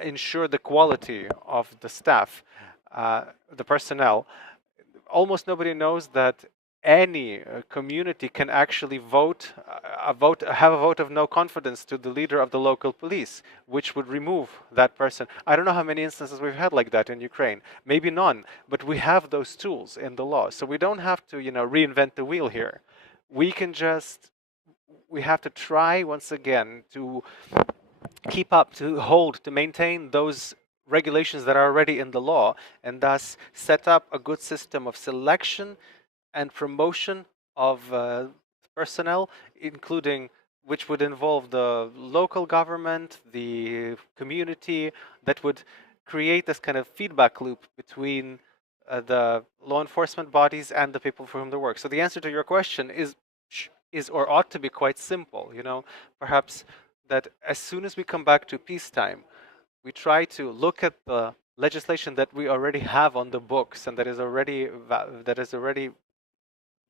ensure the quality of the staff, the personnel. Almost nobody knows that any community can actually have a vote of no confidence to the leader of the local police, which would remove that person. I don't know how many instances we've had like that in Ukraine. Maybe none, but we have those tools in the law, so we don't have to, reinvent the wheel here. We have to try once again to keep up, to hold, to maintain those regulations that are already in the law, and thus set up a good system of selection and promotion of personnel, including which would involve the local government, the community, that would create this kind of feedback loop between the law enforcement bodies and the people for whom they work. So the answer to your question is or ought to be quite simple. Perhaps that as soon as we come back to peacetime, we try to look at the legislation that we already have on the books and that is already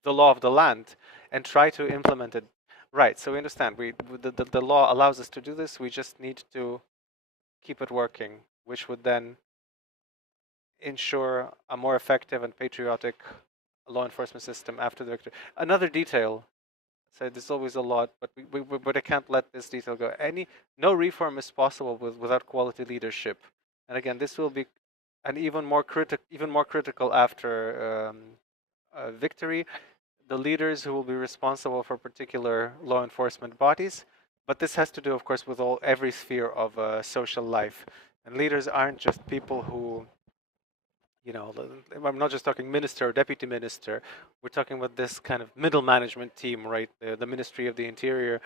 the law of the land, and try to implement it. Right, so we understand. The law allows us to do this. We just need to keep it working, which would then ensure a more effective and patriotic law enforcement system after the victory. Another detail. So there's always a lot, but I can't let this detail go. No reform is possible without quality leadership, and again, this will be an even more critical after victory. The leaders who will be responsible for particular law enforcement bodies, but this has to do, of course, with every sphere of social life. And leaders aren't just people who, I'm not just talking minister or deputy minister. We're talking about this kind of middle management team, right? The Ministry of the Interior,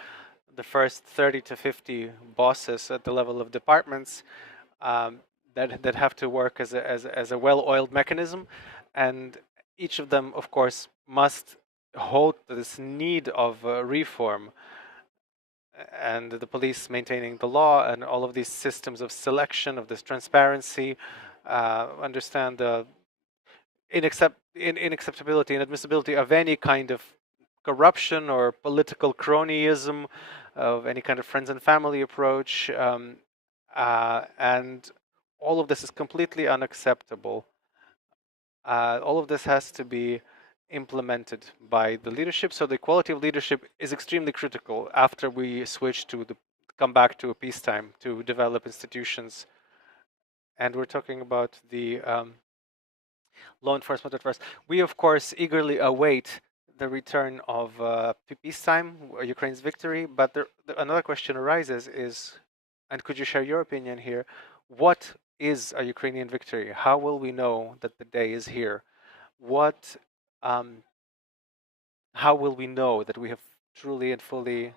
the first 30 to 50 bosses at the level of departments that have to work as a well-oiled mechanism, and each of them, of course, must hold this need of reform, and the police maintaining the law and all of these systems of selection, of this transparency, understand the inacceptability and admissibility of any kind of corruption or political cronyism, of any kind of friends and family approach, and all of this is completely unacceptable. All of this has to be implemented by the leadership. So the quality of leadership is extremely critical after we switch to come back to a peacetime, to develop institutions. And we're talking about the law enforcement at first. We, of course, eagerly await the return of peacetime, Ukraine's victory. But another question arises and could you share your opinion here? What is a Ukrainian victory? How will we know that the day is here? How will we know that we have truly and fully?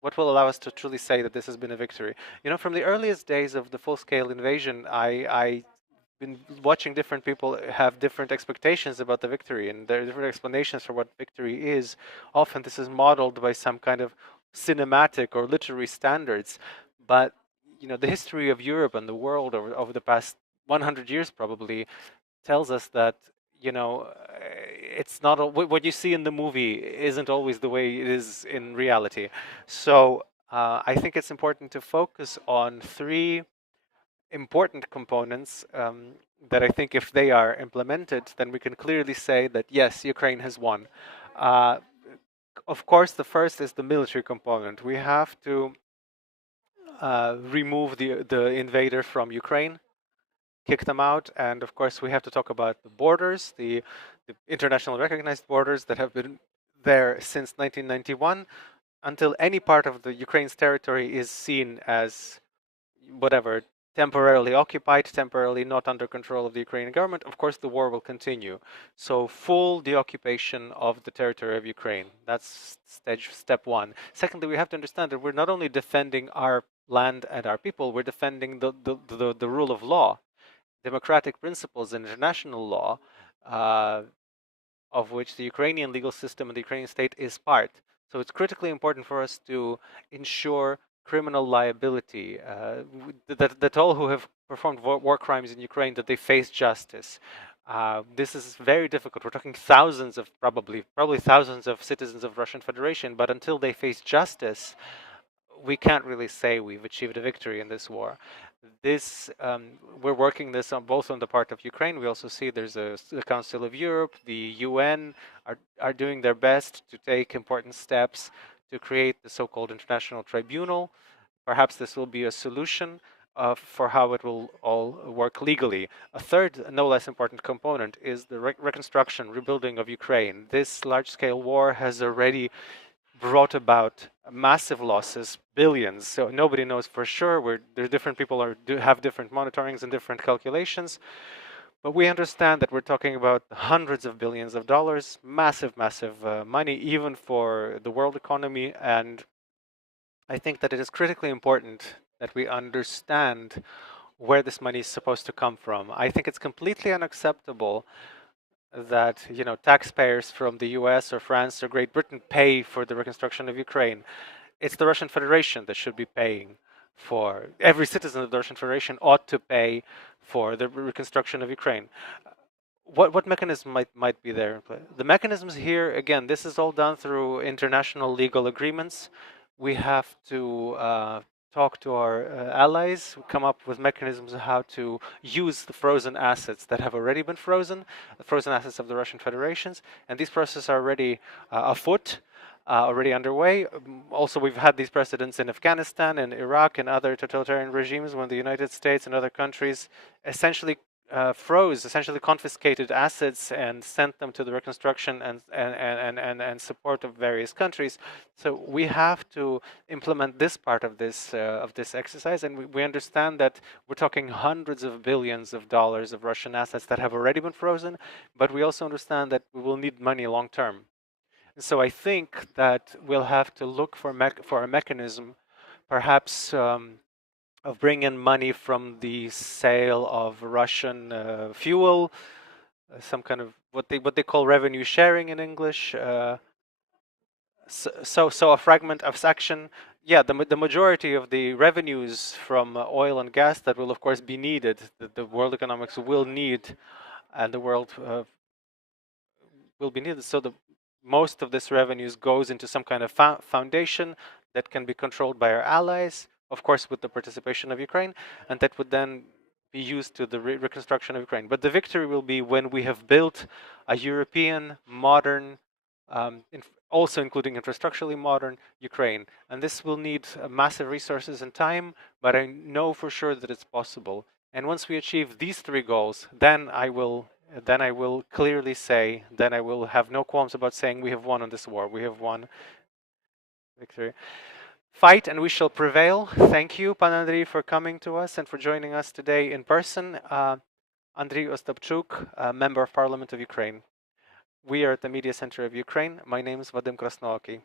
What will allow us to truly say that this has been a victory? From the earliest days of the full-scale invasion, I've been watching different people have different expectations about the victory, and there are different explanations for what victory is. Often this is modeled by some kind of cinematic or literary standards, but the history of Europe and the world over the past 100 years probably tells us that it's not what you see in the movie isn't always the way it is in reality. So I think it's important to focus on three important components that I think if they are implemented, then we can clearly say that yes, Ukraine has won. Uh, of course, the first is the military component. We have to remove the invader from Ukraine, kick them out, and of course we have to talk about the borders, the international recognized borders that have been there since 1991, until any part of the Ukraine's territory is seen as whatever, temporarily occupied, temporarily not under control of the Ukrainian government, of course the war will continue. So full deoccupation of the territory of Ukraine. That's step one. Secondly, we have to understand that we're not only defending our land and our people, we're defending the rule of law, democratic principles, and international law, of which the Ukrainian legal system and the Ukrainian state is part. So it's critically important for us to ensure criminal liability, that all who have performed war crimes in Ukraine, that they face justice. This is very difficult. We're talking thousands of, probably thousands of citizens of Russian Federation, but until they face justice, we can't really say we've achieved a victory in this war. This we're working this on both on the part of Ukraine. We also see there's the Council of Europe, the UN are doing their best to take important steps to create the so-called international tribunal. Perhaps this will be a solution for how it will all work legally. A third, no less important component is the reconstruction, rebuilding of Ukraine. This large-scale war has already brought about massive losses, billions. So nobody knows for sure. There different people have different monitorings and different calculations. But we understand that we're talking about hundreds of billions of dollars, massive, massive money, even for the world economy. And I think that it is critically important that we understand where this money is supposed to come from. I think it's completely unacceptable that taxpayers from the US or France or Great Britain pay for the reconstruction of Ukraine. It's the Russian Federation that should be paying for. Every citizen of the Russian Federation ought to pay for the reconstruction of Ukraine. What mechanism might be there? The mechanisms here, again, this is all done through international legal agreements. We have to talk to our allies, come up with mechanisms of how to use the frozen assets that have already been frozen, the frozen assets of the Russian Federations, and these processes are already afoot, already underway. Also, we've had these precedents in Afghanistan and Iraq and other totalitarian regimes when the United States and other countries essentially essentially confiscated assets and sent them to the reconstruction and support of various countries. So we have to implement this part of this exercise, and we understand that we're talking hundreds of billions of dollars of Russian assets that have already been frozen, but we also understand that we will need money long term. So I think that we'll have to look for a mechanism, perhaps of bringing in money from the sale of Russian fuel, some kind of what they call revenue sharing in English. So a fragment of section. Yeah, the majority of the revenues from oil and gas that will of course be needed, that the world economics will need, and the world will be needed. So the most of this revenues goes into some kind of foundation that can be controlled by our allies, of course with the participation of Ukraine, and that would then be used to the reconstruction of Ukraine. But the victory will be when we have built a European, modern, also including infrastructurally modern Ukraine. And this will need massive resources and time, but I know for sure that it's possible. And once we achieve these three goals, then I will clearly say, then I will have no qualms about saying we have won on this war. We have won victory. Fight and we shall prevail. Thank you, Pan Andriy, for coming to us and for joining us today in person. Andriy Ostapchuk, Member of Parliament of Ukraine. We are at the Media Center of Ukraine. My name is Vadim Krasnooky.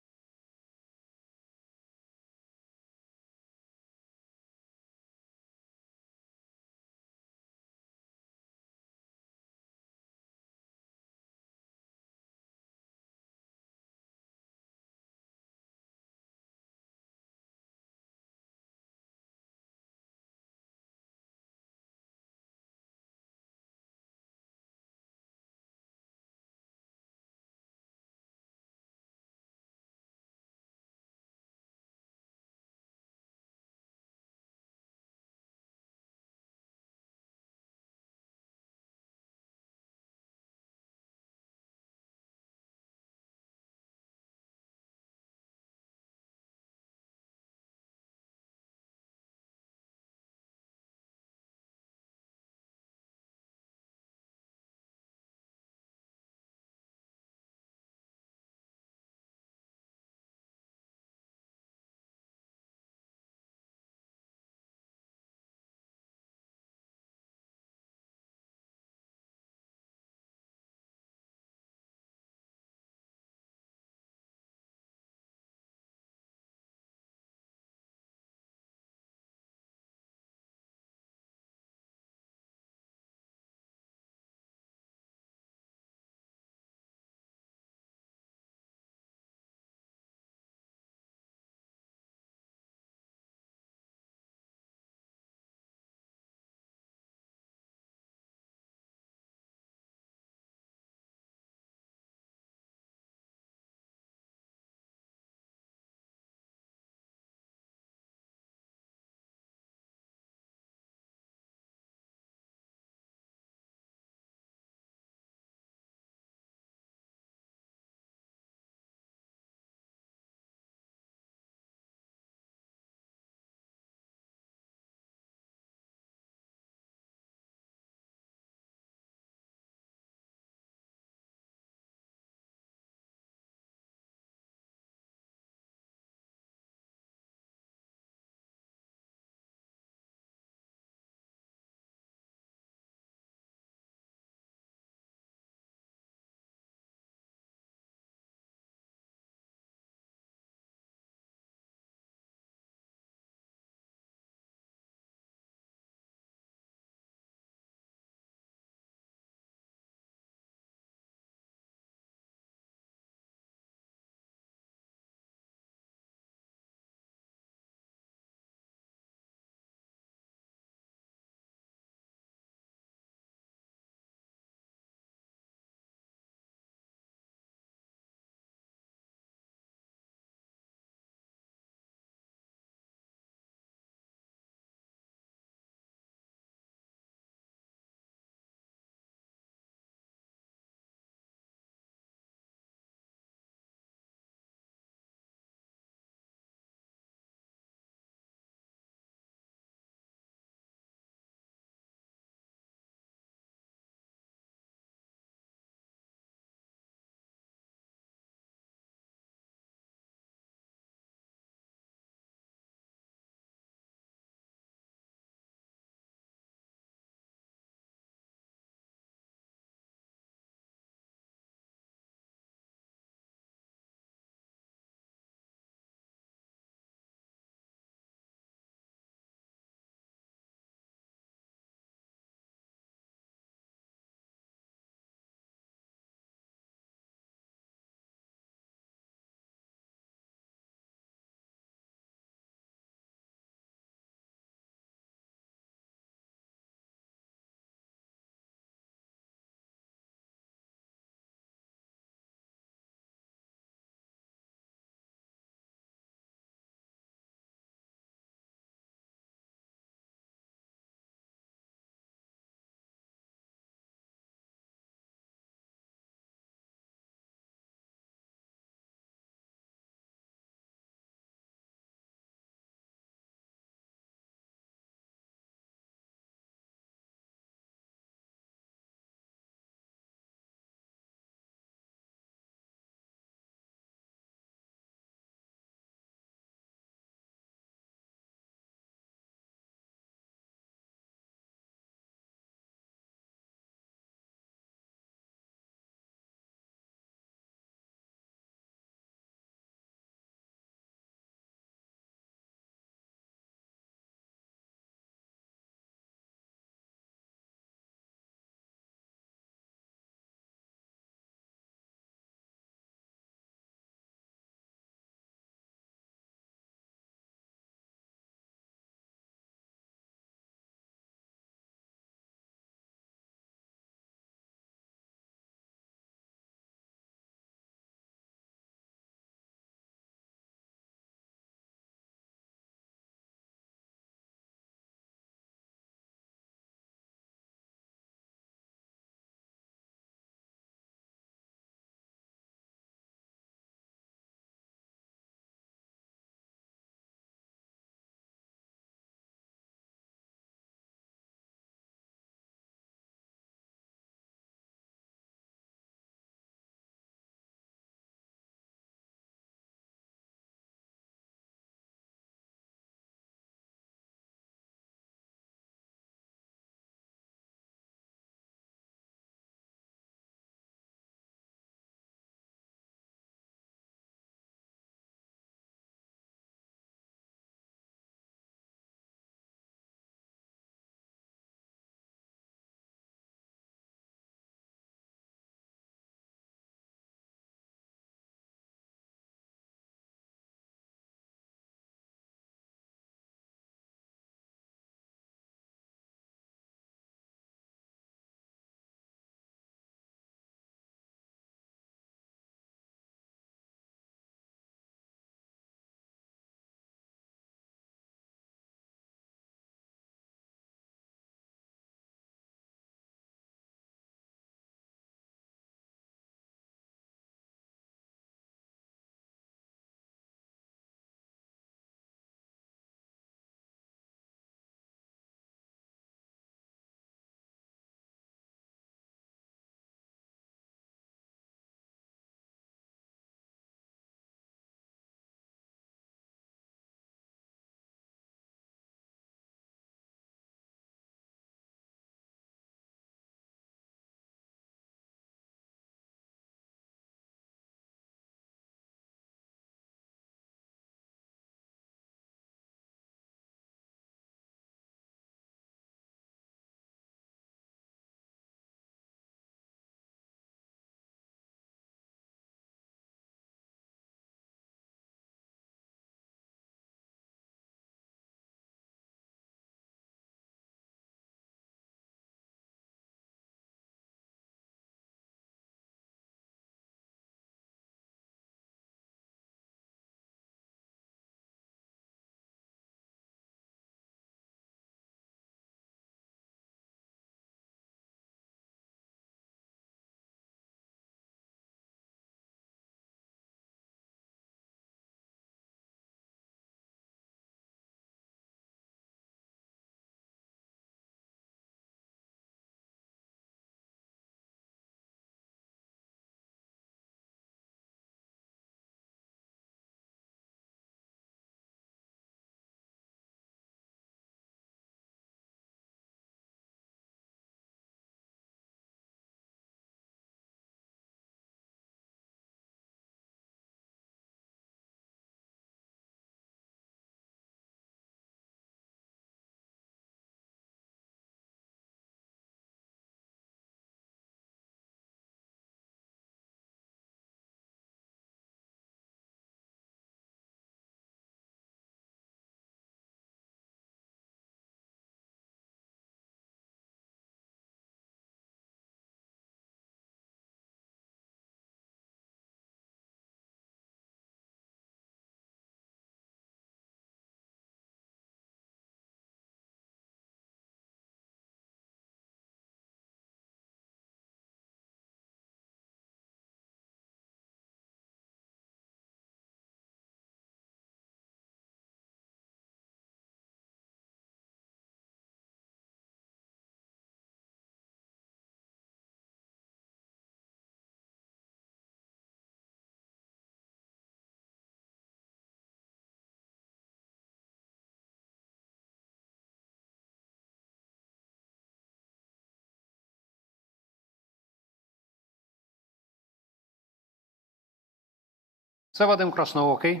Це Вадим Красноокий,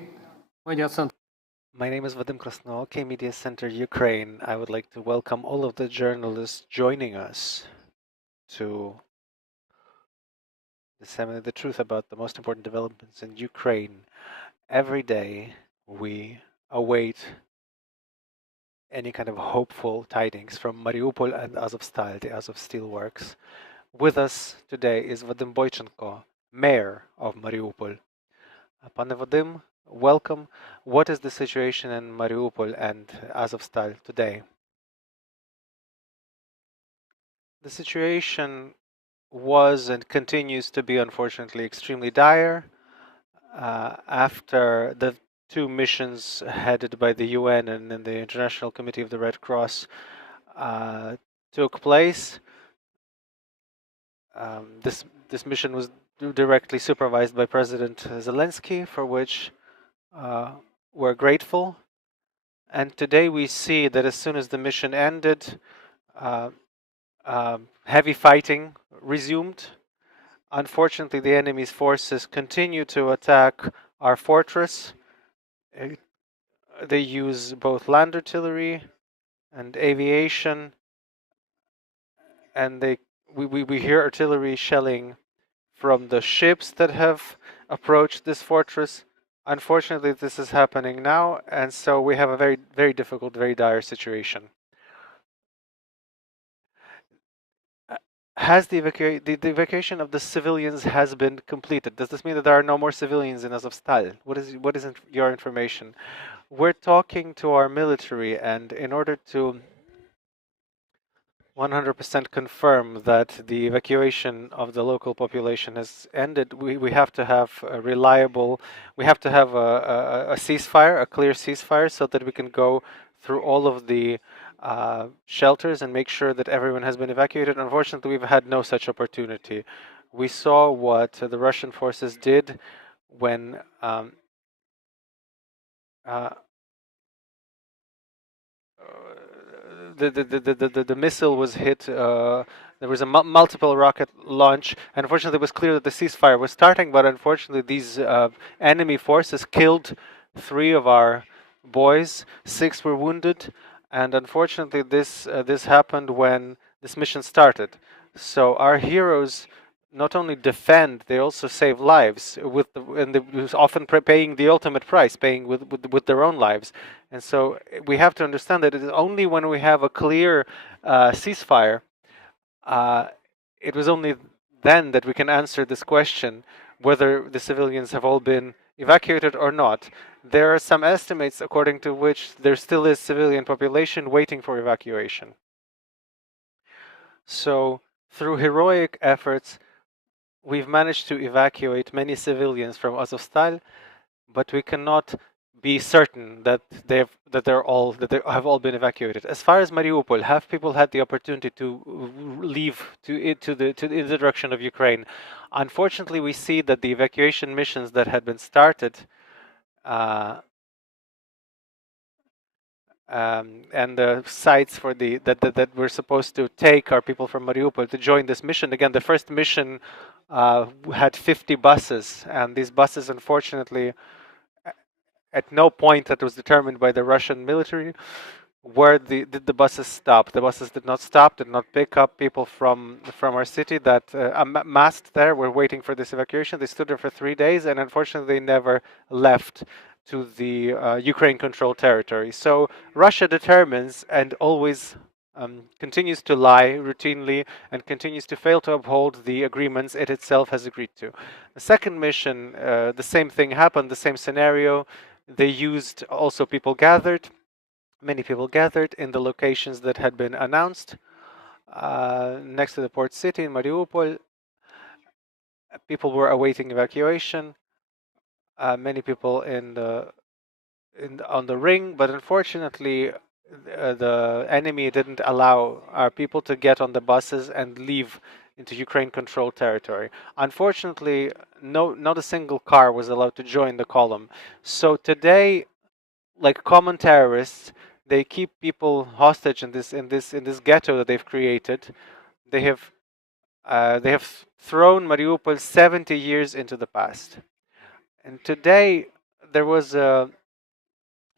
медіа-центр. My name is Vadim Krasnookey, Media Center Ukraine. I would like to welcome all of the journalists joining us to disseminate the truth about the most important developments in Ukraine. Every day we await any kind of hopeful tidings from Mariupol and Azovstal, the Azov Steelworks. With us today is Vadim Boychenko, mayor of Mariupol. Pane Vadim, welcome. What is the situation in Mariupol and Azovstal today? The situation was and continues to be, unfortunately, extremely dire. After the two missions headed by the UN and the International Committee of the Red Cross took place, this mission was directly supervised by President Zelensky, for which we're grateful. And today we see that as soon as the mission ended, heavy fighting resumed. Unfortunately, the enemy's forces continue to attack our fortress. They use both land artillery and aviation, and we hear artillery shelling from the ships that have approached this fortress. Unfortunately, this is happening now, and so we have a very, very difficult, very dire situation. Has the evacuation of the civilians has been completed? Does this mean that there are no more civilians in Azovstal? What is your information? We're talking to our military, and in order to 100% confirm that the evacuation of the local population has ended, we have to have a reliable, we have to have a ceasefire, a clear ceasefire, so that we can go through all of the shelters and make sure that everyone has been evacuated. Unfortunately, we've had no such opportunity. We saw what the Russian forces did when the missile was hit. There was a multiple rocket launch. And unfortunately, it was clear that the ceasefire was starting, but unfortunately, these enemy forces killed 3 of our boys. 6 were wounded, and unfortunately, this happened when this mission started. So our heroes not only defend, they also save lives, and they often paying the ultimate price, paying with their own lives. And so we have to understand that it is only when we have a clear ceasefire, it was only then that we can answer this question, whether the civilians have all been evacuated or not. There are some estimates according to which there still is civilian population waiting for evacuation. So through heroic efforts, we've managed to evacuate many civilians from Azovstal, but we cannot be certain that they have all been evacuated. As far as Mariupol, have people had the opportunity to leave in the direction of Ukraine? Unfortunately, we see that the evacuation missions that had been started and the sites for that we're supposed to take our people from Mariupol to join this mission. Again, the first mission had 50 buses, and these buses, unfortunately, at no point that was determined by the Russian military where did the buses stop. The buses did not stop, did not pick up people from our city that massed there, were waiting for this evacuation. They stood there for 3 days, and unfortunately they never left to the Ukraine-controlled territory. So Russia determines and always continues to lie routinely and continues to fail to uphold the agreements it itself has agreed to. The second mission, the same thing happened, the same scenario. They used also people gathered. Many people gathered in the locations that had been announced next to the port city in Mariupol. People were awaiting evacuation. Many people on the ring, but unfortunately, the enemy didn't allow our people to get on the buses and leave into Ukraine-controlled territory. Unfortunately, not a single car was allowed to join the column. So today, like common terrorists, they keep people hostage in this ghetto that they've created. They have thrown Mariupol 70 years into the past. And today there was a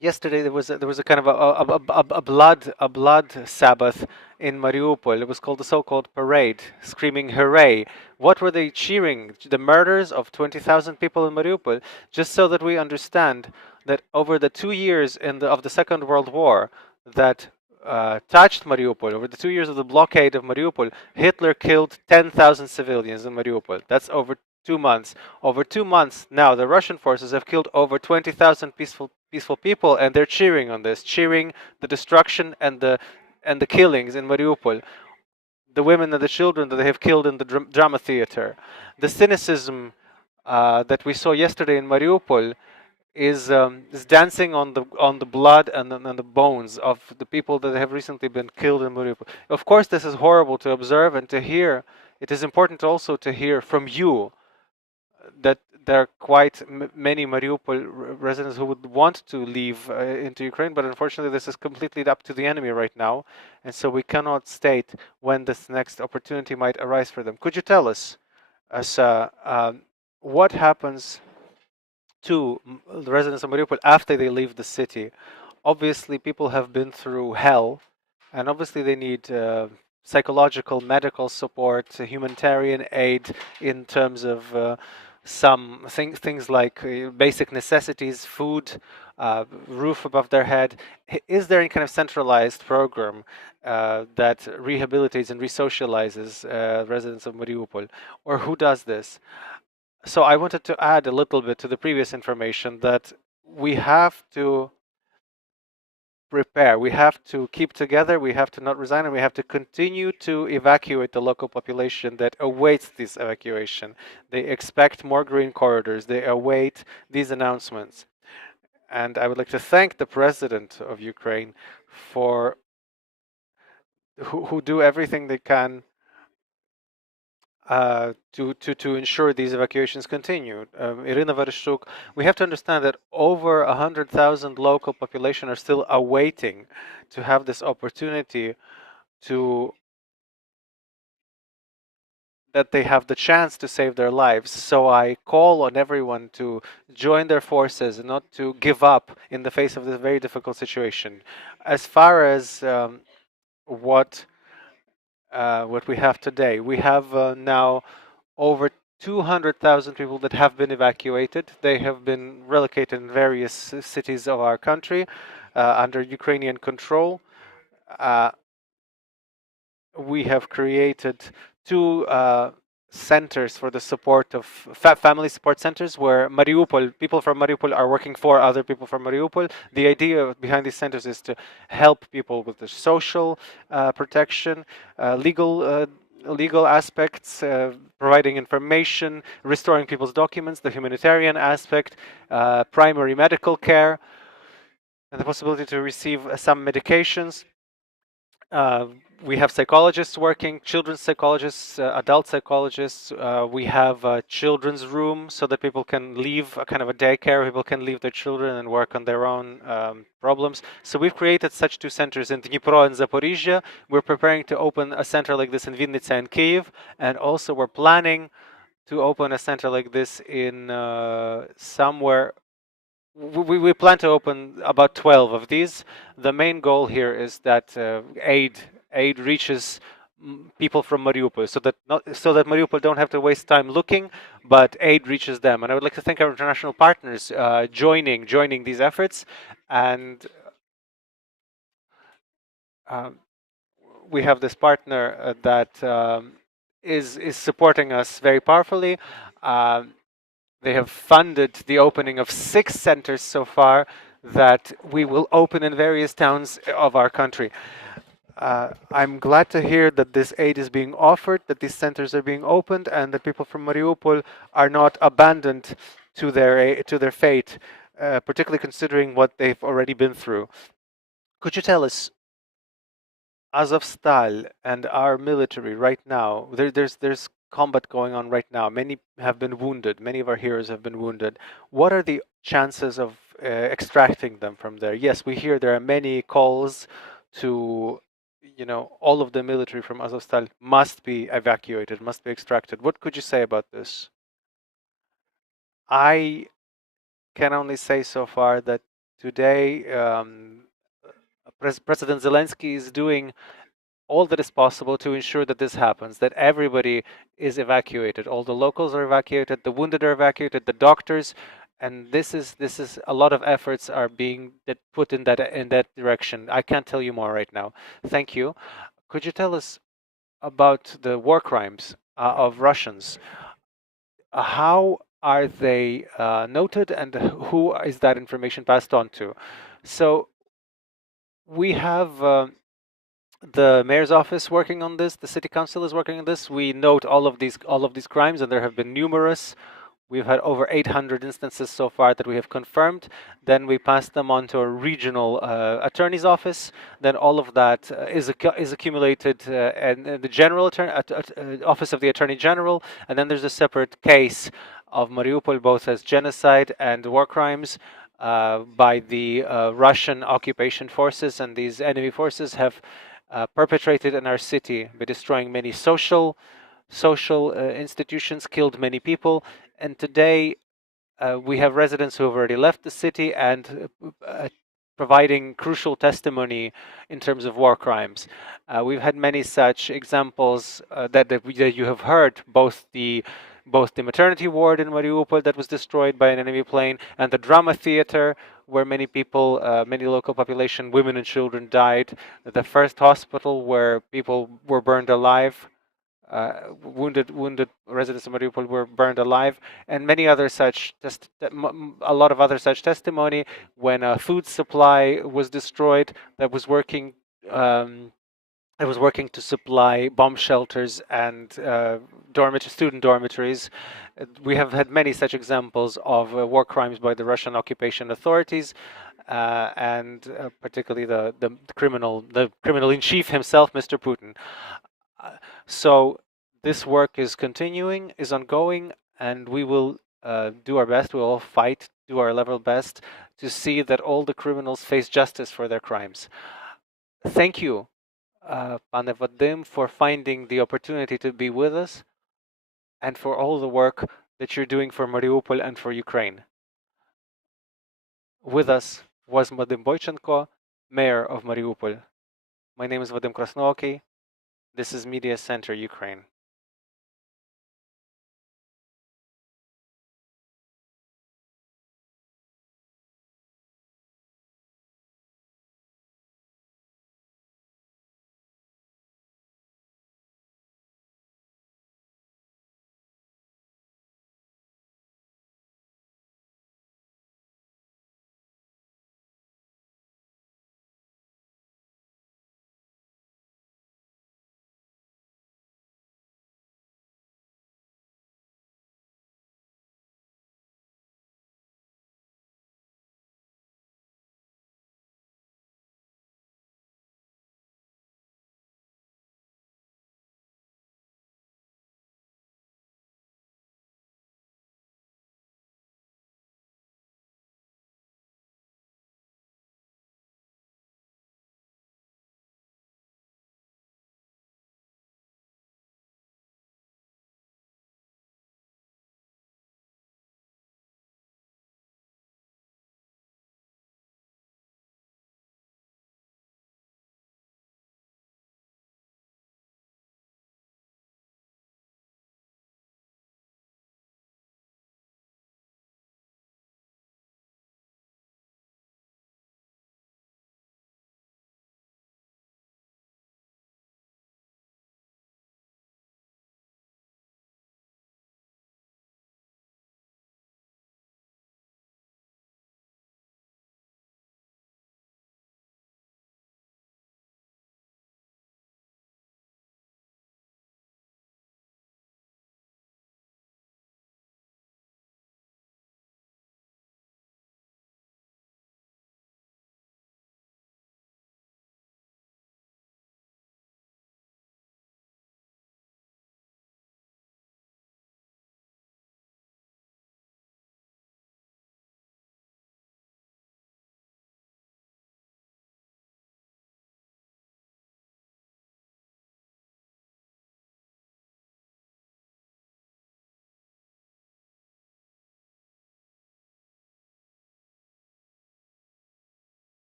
yesterday there was a kind of a blood Sabbath in Mariupol. It was called the so-called parade, screaming hooray. What were they cheering? The murders of 20,000 people in Mariupol, just so that we understand that over the 2 years of the Second World War that touched Mariupol, over the 2 years of the blockade of Mariupol, Hitler killed 10,000 civilians in Mariupol. That's over 2 months. Over 2 months now, the Russian forces have killed over 20,000 peaceful people, and they're cheering on this, cheering the destruction and the killings in Mariupol, the women and the children that they have killed in the drama theater. The cynicism that we saw yesterday in Mariupol is dancing on the blood and the bones of the people that have recently been killed in Mariupol. Of course, this is horrible to observe and to hear. It is important also to hear from you that there are quite many Mariupol residents who would want to leave into Ukraine, but unfortunately, this is completely up to the enemy right now, and so we cannot state when this next opportunity might arise for them. Could you tell us, as what happens to the residents of Mariupol after they leave the city? Obviously, people have been through hell, and obviously they need psychological, medical support, humanitarian aid in terms of some things like basic necessities, food, roof above their head. Is there any kind of centralized program that rehabilitates and resocializes residents of Mariupol, or who does this? So I wanted to add a little bit to the previous information that we have to prepare. We have to keep together, we have to not resign, and we have to continue to evacuate the local population that awaits this evacuation. They expect more green corridors, they await these announcements. And I would like to thank the president of Ukraine for who do everything they can to ensure these evacuations continue. Irina Vereshchuk, we have to understand that over 100,000 local population are still awaiting to have this opportunity to that they have the chance to save their lives. So I call on everyone to join their forces and not to give up in the face of this very difficult situation. As far as what we have today, we have now over 200,000 people that have been evacuated. They have been relocated in various cities of our country under Ukrainian control. We have created two centers for the support of family support centers where people from Mariupol are working for other people from Mariupol. The idea behind these centers is to help people with the social protection, legal aspects, providing information, restoring people's documents, the humanitarian aspect, primary medical care, and the possibility to receive some medications. We have psychologists working, children's psychologists, adult psychologists. We have a children's room so that people can leave, a kind of a daycare, people can leave their children and work on their own problems. So we've created such two centers in Dnipro and Zaporizhzhia. We're preparing to open a center like this in Vinnytsia and Kyiv, and also we're planning to open a center like this in somewhere. We plan to open about 12 of these. The main goal here is that aid reaches people from Mariupol, so that Mariupol don't have to waste time looking, but aid reaches them. And I would like to thank our international partners joining these efforts, and we have this partner that is supporting us very powerfully. They have funded the opening of 6 centers so far that we will open in various towns of our country. I'm glad to hear that this aid is being offered, that these centers are being opened, and that people from Mariupol are not abandoned to their fate, particularly considering what they've already been through. Could you tell us, Azovstal and our military right now, there's combat going on right now. Many have been wounded. Many of our heroes have been wounded. What are the chances of extracting them from there? Yes, we hear there are many calls to, all of the military from Azovstal must be evacuated, must be extracted. What could you say about this? I can only say so far that today President Zelensky is doing all that is possible to ensure that this happens, that everybody is evacuated. All the locals are evacuated, the wounded are evacuated, the doctors, and this is a lot of efforts are being put in that direction. I can't tell you more right now. Thank you. Could you tell us about the war crimes of Russians? How are they noted, and who is that information passed on to? So we have the mayor's office working on this. The city council is working on this. We note all of these crimes, and there have been numerous. We've had over 800 instances so far that we have confirmed. Then we pass them on to a regional attorney's office. Then all of that is accumulated in the office of the attorney general. And then there's a separate case of Mariupol, both as genocide and war crimes by the Russian occupation forces. And these enemy forces have perpetrated in our city by destroying many social institutions, killed many people, and today we have residents who have already left the city and providing crucial testimony in terms of war crimes. We've had many such examples that you have heard, both the maternity ward in Mariupol that was destroyed by an enemy plane, and the drama theater where many people, many local population, women and children died. The first hospital where people were burned alive. Wounded residents of Mariupol were burned alive, and many other such a lot of other such testimony when a food supply was destroyed that was working. I was working to supply bomb shelters and student dormitories. We have had many such examples of war crimes by the Russian occupation authorities, and particularly the criminal in chief himself, Mr. Putin. So this work is continuing, is ongoing, and we will do our best. We will fight, do our level best to see that all the criminals face justice for their crimes. Thank you, Pane Vadim, for finding the opportunity to be with us and for all the work that you're doing for Mariupol and for Ukraine. With us was Vadim Boychenko, Mayor of Mariupol. My name is Vadim Krasnooky. This is Media Center Ukraine.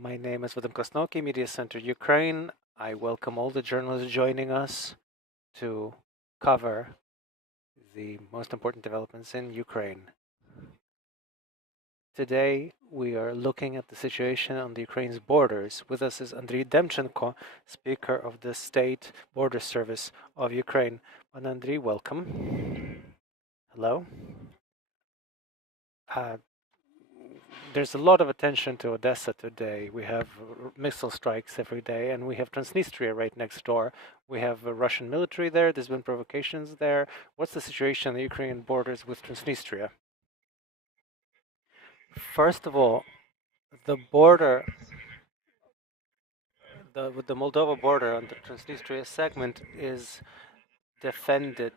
My name is Vadim Krasnoky, Media Center Ukraine. I welcome all the journalists joining us to cover the most important developments in Ukraine. Today, we are looking at the situation on the Ukraine's borders. With us is Andriy Dempshinko, Speaker of the State Border Service of Ukraine. And Andriy, welcome. Hello. There's a lot of attention to Odessa today. We have missile strikes every day, and we have Transnistria right next door. We have Russian military there. There's been provocations there. What's the situation on the Ukrainian borders with Transnistria? First of all, the border, with the Moldova border on the Transnistria segment is defended.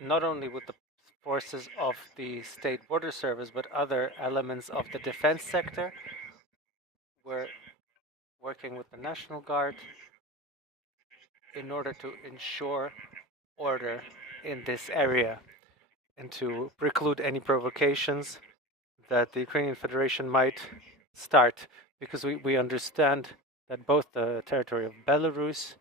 Not only with the forces of the State Border Service, but other elements of the defense sector. We're working with the National Guard in order to ensure order in this area and to preclude any provocations that the Ukrainian Federation might start, because we understand that both the territory of Belarus,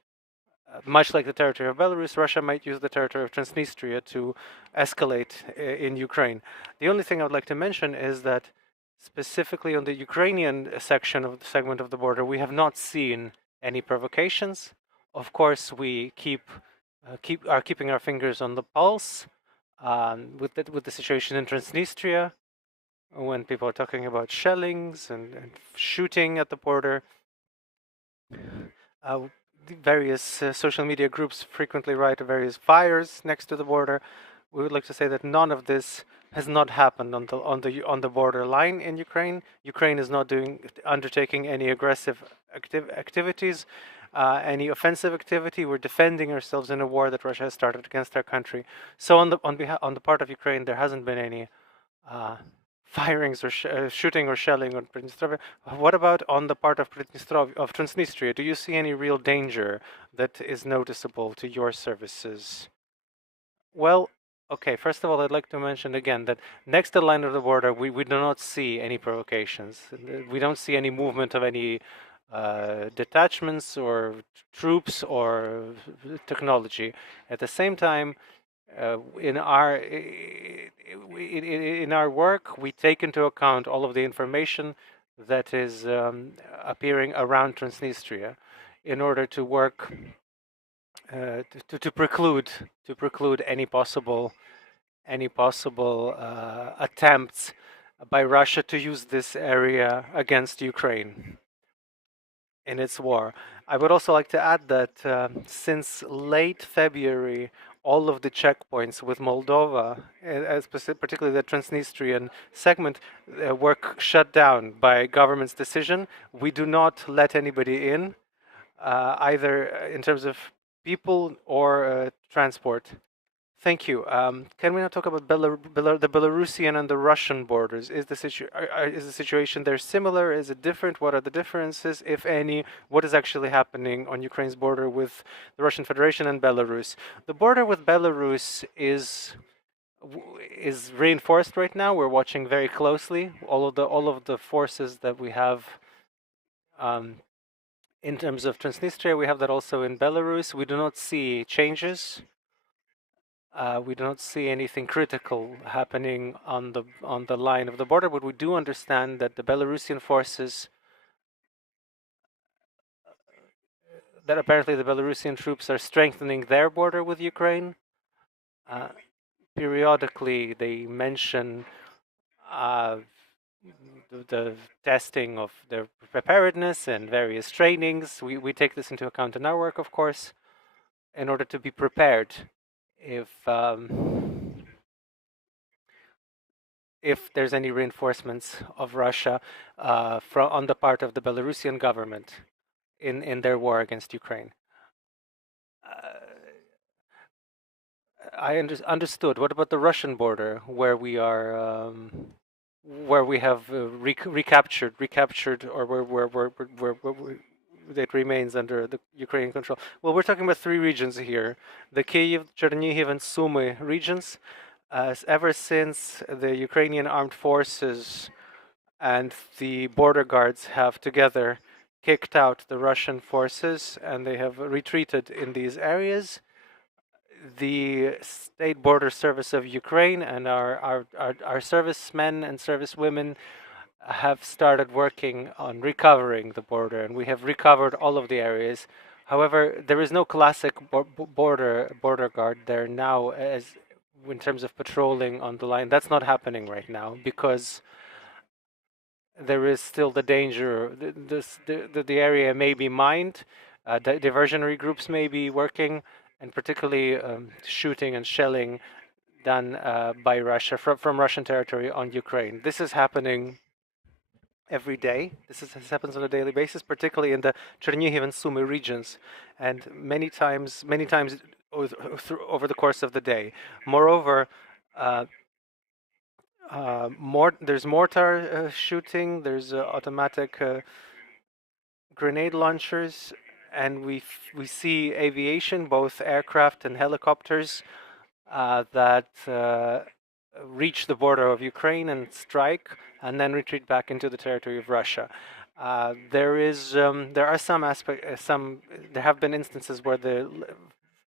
much like the territory of Belarus, Russia might use the territory of Transnistria to escalate in Ukraine. The only thing I would like to mention is that specifically on the Ukrainian section of the segment of the border, we have not seen any provocations. Of course, we are keeping our fingers on the pulse with the situation in Transnistria, when people are talking about shellings and shooting at the border. The various social media groups frequently write of various fires next to the border. We would like to say that none of this has not happened on the border line in Ukraine. Ukraine is not undertaking any aggressive activities, any offensive activity. We're defending ourselves in a war that Russia has started against our country. So on the part of Ukraine, there hasn't been any firings or shooting or shelling on Pridnistrovia. What about on the part of Transnistria? Do you see any real danger that is noticeable to your services? Well, okay, first of all, I'd like to mention again that next to the line of the border, we do not see any provocations. We don't see any movement of any detachments or troops or technology. At the same time, in our work, we take into account all of the information that is appearing around Transnistria, in order to work to preclude any possible attempts by Russia to use this area against Ukraine in its war. I would also like to add that since late February, all of the checkpoints with Moldova, particularly the Transnistrian segment, were shut down by government's decision. We do not let anybody in, either in terms of people or transport. Thank you. Can we now talk about the Belarusian and the Russian borders? Is the situation there similar? Is it different? What are the differences, if any? What is actually happening on Ukraine's border with the Russian Federation and Belarus? The border with Belarus is reinforced right now. We're watching very closely all of the forces that we have. In terms of Transnistria, we have that also in Belarus. We do not see changes. We don't see anything critical happening on the line of the border, but we do understand that the Belarusian forces, that apparently the Belarusian troops are strengthening their border with Ukraine. Periodically, they mention the testing of their preparedness and various trainings. We take this into account in our work, of course, in order to be prepared if there's any reinforcements of Russia on the part of the Belarusian government in their war against Ukraine. I understood. What about the Russian border, where we are, where we have recaptured, or where it remains under the Ukrainian control? Well, we're talking about three regions here: the Kyiv, Chernihiv, and Sumy regions. Ever since the Ukrainian armed forces and the border guards have together kicked out the Russian forces, and they have retreated in these areas. The State Border Service of Ukraine and our servicemen and servicewomen have started working on recovering the border, and we have recovered all of the areas. However, there is no classic border guard there now, as in terms of patrolling on the line. That's not happening right now because there is still the danger. The area may be mined. Diversionary groups may be working, and particularly shooting and shelling done by Russia from Russian territory on Ukraine. This is happening every day. This happens on a daily basis, particularly in the Chernihiv and Sumy regions, and many times over the course of the day. Moreover, there's mortar shooting, there's automatic grenade launchers, and we see aviation, both aircraft and helicopters, that reach the border of Ukraine and strike, and then retreat back into the territory of Russia. There have been instances where the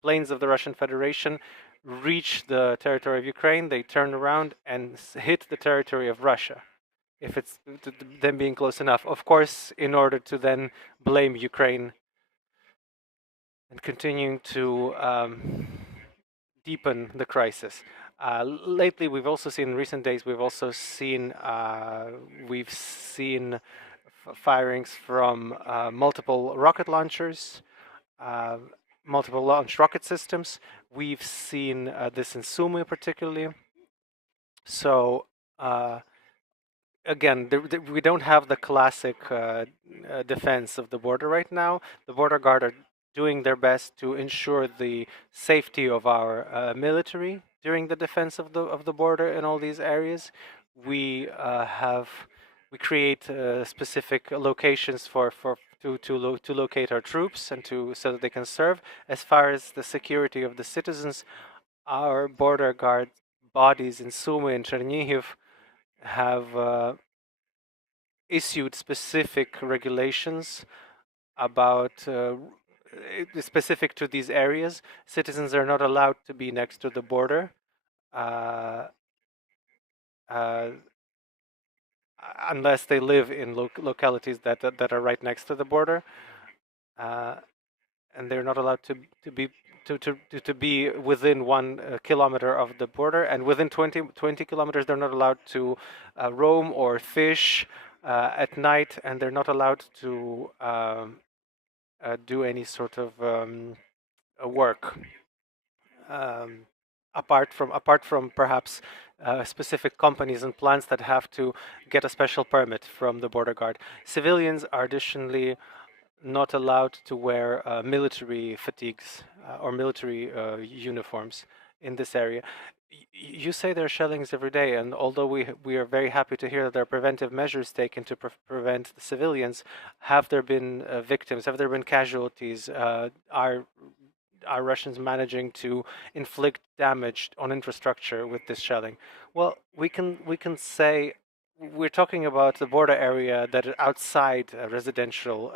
planes of the Russian Federation reach the territory of Ukraine, they turn around and hit the territory of Russia, if it's them being close enough. Of course, in order to then blame Ukraine and continuing to deepen the crisis. Lately, we've also seen in recent days. We've seen firings from multiple rocket launchers, multiple launch rocket systems. We've seen this in Sumy particularly. So again, we don't have the classic defense of the border right now. The border guard are doing their best to ensure the safety of our military during the defense of the border in all these areas. We create specific locations to locate our troops and so that they can serve. As far as the security of the citizens, our border guard bodies in Sumy and Chernihiv have issued specific regulations about specific to these areas. Citizens are not allowed to be next to the border unless they live in localities that are right next to the border, and they're not allowed to be within 1 kilometer of the border, and within 20 kilometers they're not allowed to roam or fish at night, and they're not allowed to do any sort of work apart from perhaps specific companies and plants that have to get a special permit from the border guard. Civilians are additionally not allowed to wear military fatigues or military uniforms in this area. You say there are shellings every day, and although we are very happy to hear that there are preventive measures taken to prevent the civilians, have there been victims? Have there been casualties? Are Russians managing to inflict damage on infrastructure with this shelling? Well, we can say we're talking about the border area that are outside residential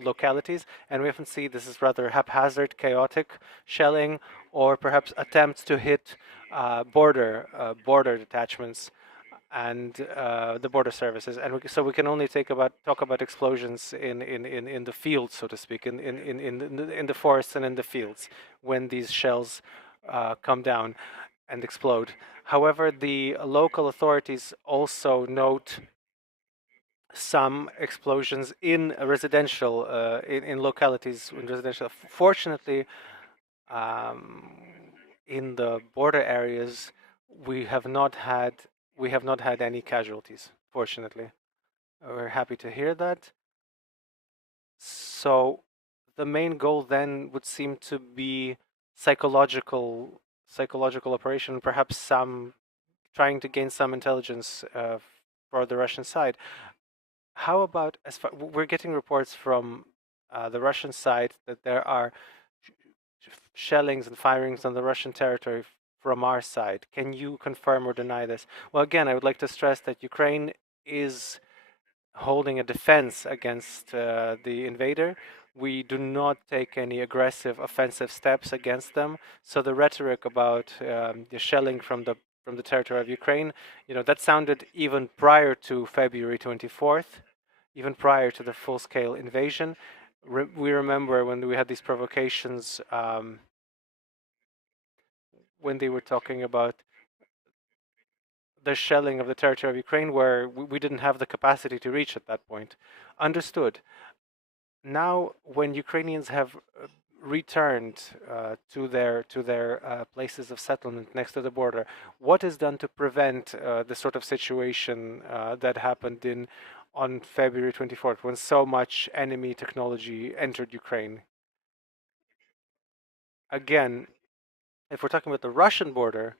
localities, and we often see this is rather haphazard, chaotic shelling, or perhaps attempts to hit border detachments and the border services, and so we can only talk about explosions in the fields, so to speak, in the forests and in the fields when these shells come down and explode. However, the local authorities also note some explosions in residential in localities in residential. Fortunately, in the border areas, we have not had any casualties. Fortunately, we're happy to hear that. So, the main goal then would seem to be psychological operation, perhaps some trying to gain some intelligence for the Russian side. How about we're getting reports from the Russian side that there are shellings and firings on the Russian territory from our side. Can you confirm or deny this? Well, again, I would like to stress that Ukraine is holding a defense against the invader. We do not take any aggressive offensive steps against them. So the rhetoric about the shelling from the territory of Ukraine, that sounded even prior to February 24th, even prior to the full-scale invasion. We remember when we had these provocations, when they were talking about the shelling of the territory of Ukraine, where we didn't have the capacity to reach at that point. Understood. Now, when Ukrainians have returned to their places of settlement next to the border, what is done to prevent the sort of situation that happened on February 24th, when so much enemy technology entered Ukraine? Again, if we're talking about the Russian border,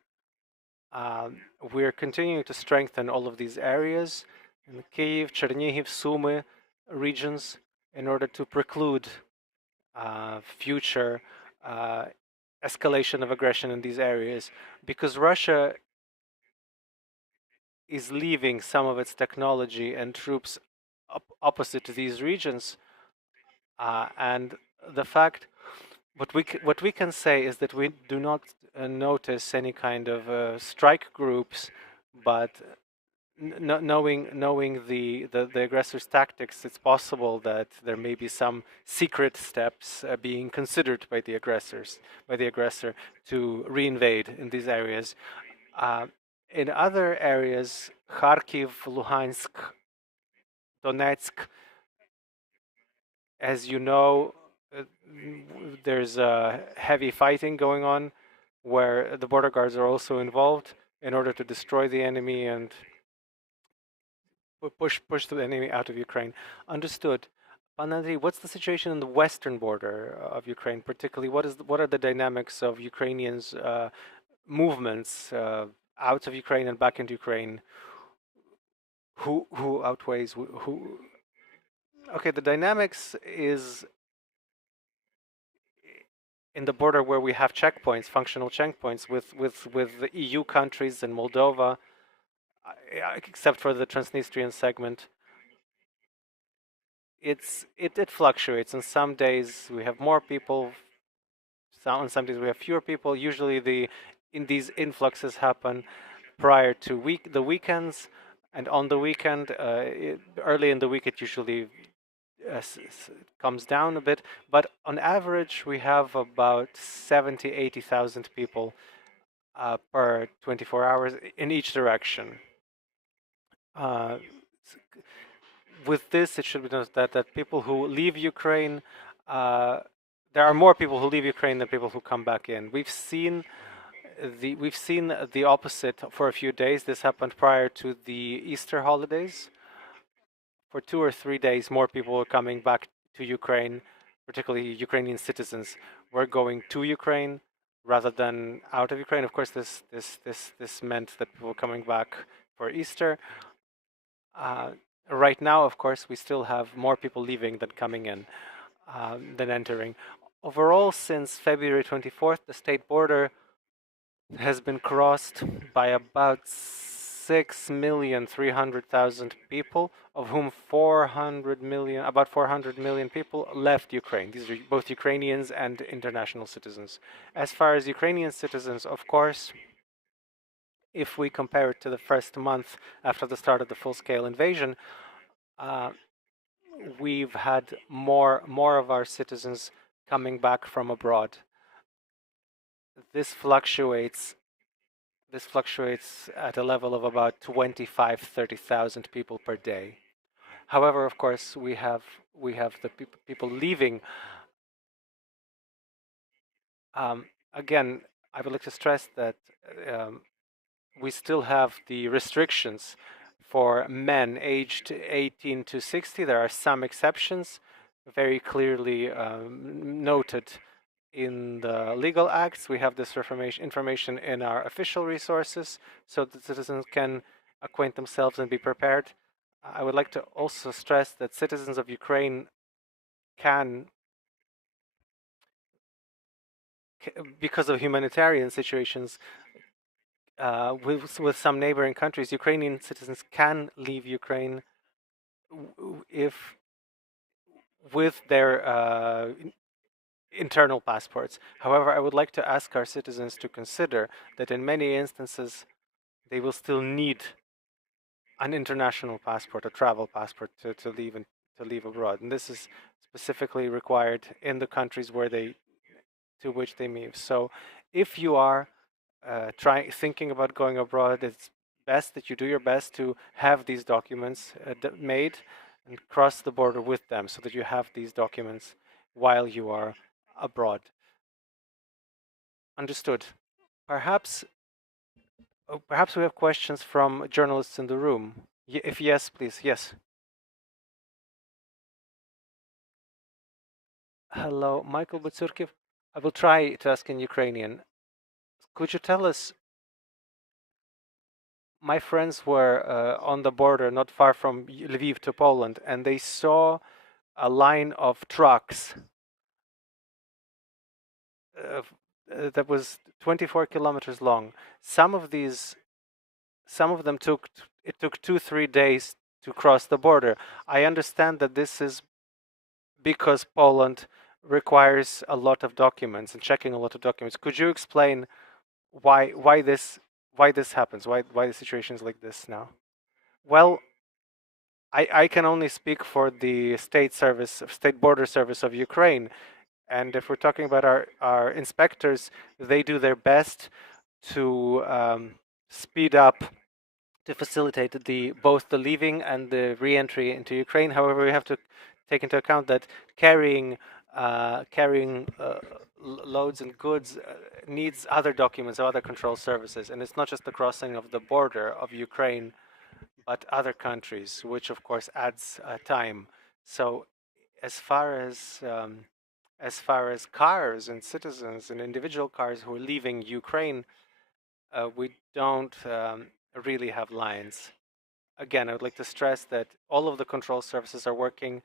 we're continuing to strengthen all of these areas in the Kyiv, Chernihiv, Sumy regions in order to preclude future escalation of aggression in these areas, because Russia is leaving some of its technology and troops opposite to these regions, and the fact what we can say is that we do not notice any kind of strike groups, but knowing the aggressors' tactics, it's possible that there may be some secret steps being considered by the aggressor to reinvade in these areas. In other areas, Kharkiv, Luhansk, Donetsk, as you know, there's heavy fighting going on, where the border guards are also involved in order to destroy the enemy and push the enemy out of Ukraine. Understood. Andriy, what's the situation in the western border of Ukraine, particularly? What are the dynamics of Ukrainians' movements out of Ukraine and back into Ukraine? Who outweighs who? Okay, the dynamics is in the border where we have checkpoints, functional checkpoints with the EU countries and Moldova, except for the Transnistrian segment. It fluctuates. On some days we have more people. On some days we have fewer people. Usually these influxes happen prior to the weekends, and on the weekend, early in the week, it usually comes down a bit. But on average, we have about 70,000-80,000 people per 24 hours in each direction. With this, it should be noted that people who leave Ukraine, there are more people who leave Ukraine than people who come back in. We've seen the opposite for a few days. This happened prior to the Easter holidays. For 2 or 3 days, more people were coming back to Ukraine, particularly Ukrainian citizens were going to Ukraine rather than out of Ukraine. Of course, this meant that people were coming back for Easter. Right now, of course, we still have more people leaving than coming in, than entering. Overall, since February 24th, the state border has been crossed by about 6,300,000 people, of whom about 400 million people left Ukraine. These are both Ukrainians and international citizens. As far as Ukrainian citizens, of course, if we compare it to the first month after the start of the full-scale invasion, we've had more of our citizens coming back from abroad. This fluctuates at a level of about 25,000-30,000 people per day. However, of course, we have the people leaving. Again, I would like to stress that we still have the restrictions for men aged 18 to 60. There are some exceptions, very clearly noted in the legal acts. We have this information in our official resources so that citizens can acquaint themselves and be prepared. I would like to also stress that citizens of Ukraine can, because of humanitarian situations, with some neighboring countries, Ukrainian citizens can leave Ukraine if with their internal passports. However, I would like to ask our citizens to consider that in many instances they will still need an international passport, a travel passport to leave and to leave abroad, and this is specifically required in the countries where they to which they move. So, if you are thinking about going abroad, it's best that you do your best to have these documents made and cross the border with them, so that you have these documents while you are abroad. Understood. Perhaps, perhaps we have questions from journalists in the room. If yes, please. Yes. Hello, Michael Batsurkiv. I will try to ask in Ukrainian. Could you tell us? My friends were on the border, not far from Lviv to Poland, and they saw a line of trucks that was 24 kilometers long. Some of them took 2-3 days to cross the border. I understand that this is because Poland requires a lot of documents and checking a lot of documents. Could you explain why this happens? Why the situation is like this now? Well, I can only speak for the state border service of Ukraine. And if we're talking about our inspectors, they do their best to speed up, to facilitate both the leaving and the re-entry into Ukraine. However, we have to take into account that carrying loads and goods needs other documents or other control services, and it's not just the crossing of the border of Ukraine, but other countries, which of course adds time. So, as far as cars and citizens and individual cars who are leaving Ukraine, we don't really have lines. Again, I would like to stress that all of the control services are working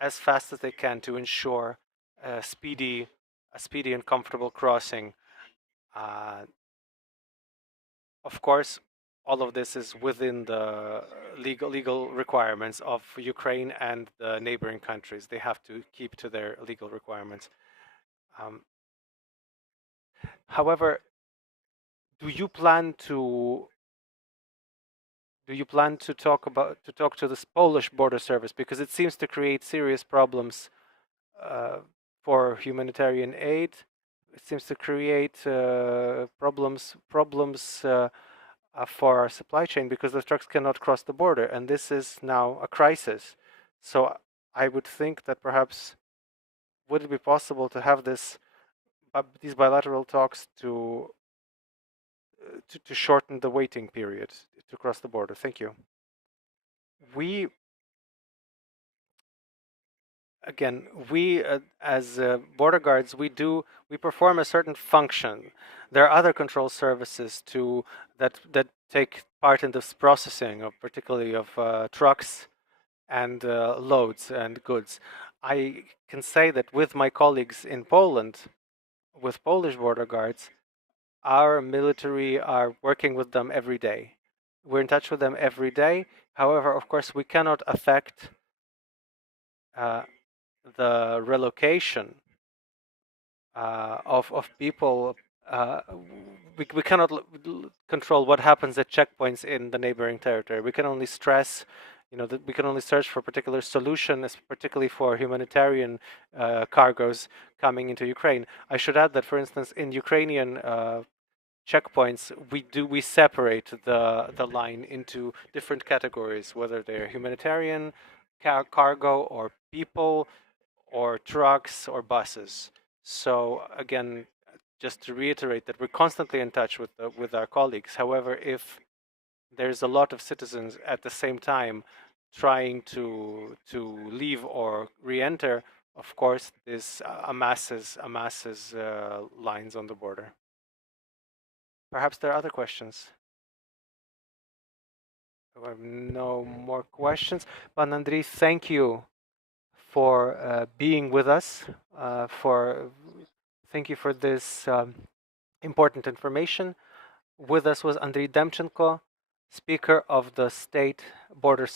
as fast as they can to ensure a speedy and comfortable crossing. Of course, all of this is within the legal requirements of Ukraine and the neighboring countries. They have to keep to their legal requirements. Um, However, do you plan to talk to this Polish border service, because it seems to create serious problems uh, for humanitarian aid? It seems to create problems for our supply chain, because the trucks cannot cross the border, and this is now a crisis. So I would think that perhaps would it be possible to have these bilateral talks to shorten the waiting period to cross the border? Thank you. We Again, we as border guards, we perform a certain function. There are other control services that take part in this processing of, particularly of trucks and loads and goods. I can say that with my colleagues in Poland, with Polish border guards, our military are working with them every day. We're in touch with them every day. However, of course, we cannot affect uh, the relocation of people. Uh, we cannot control what happens at checkpoints in the neighboring territory. We can only stress, that we can only search for particular solutions, particularly for humanitarian cargoes coming into Ukraine. I should add that, for instance, in Ukrainian checkpoints, we separate the line into different categories, whether they're humanitarian, cargo, or people, or trucks, or buses. So again, just to reiterate that we're constantly in touch with our colleagues. However, if there's a lot of citizens at the same time trying to leave or re-enter, of course, this amasses lines on the border. Perhaps there are other questions. I have no more questions. But Andriy, thank you for being with us. Thank you for this important information. With us was Andriy Dempshinko, Speaker of the State Border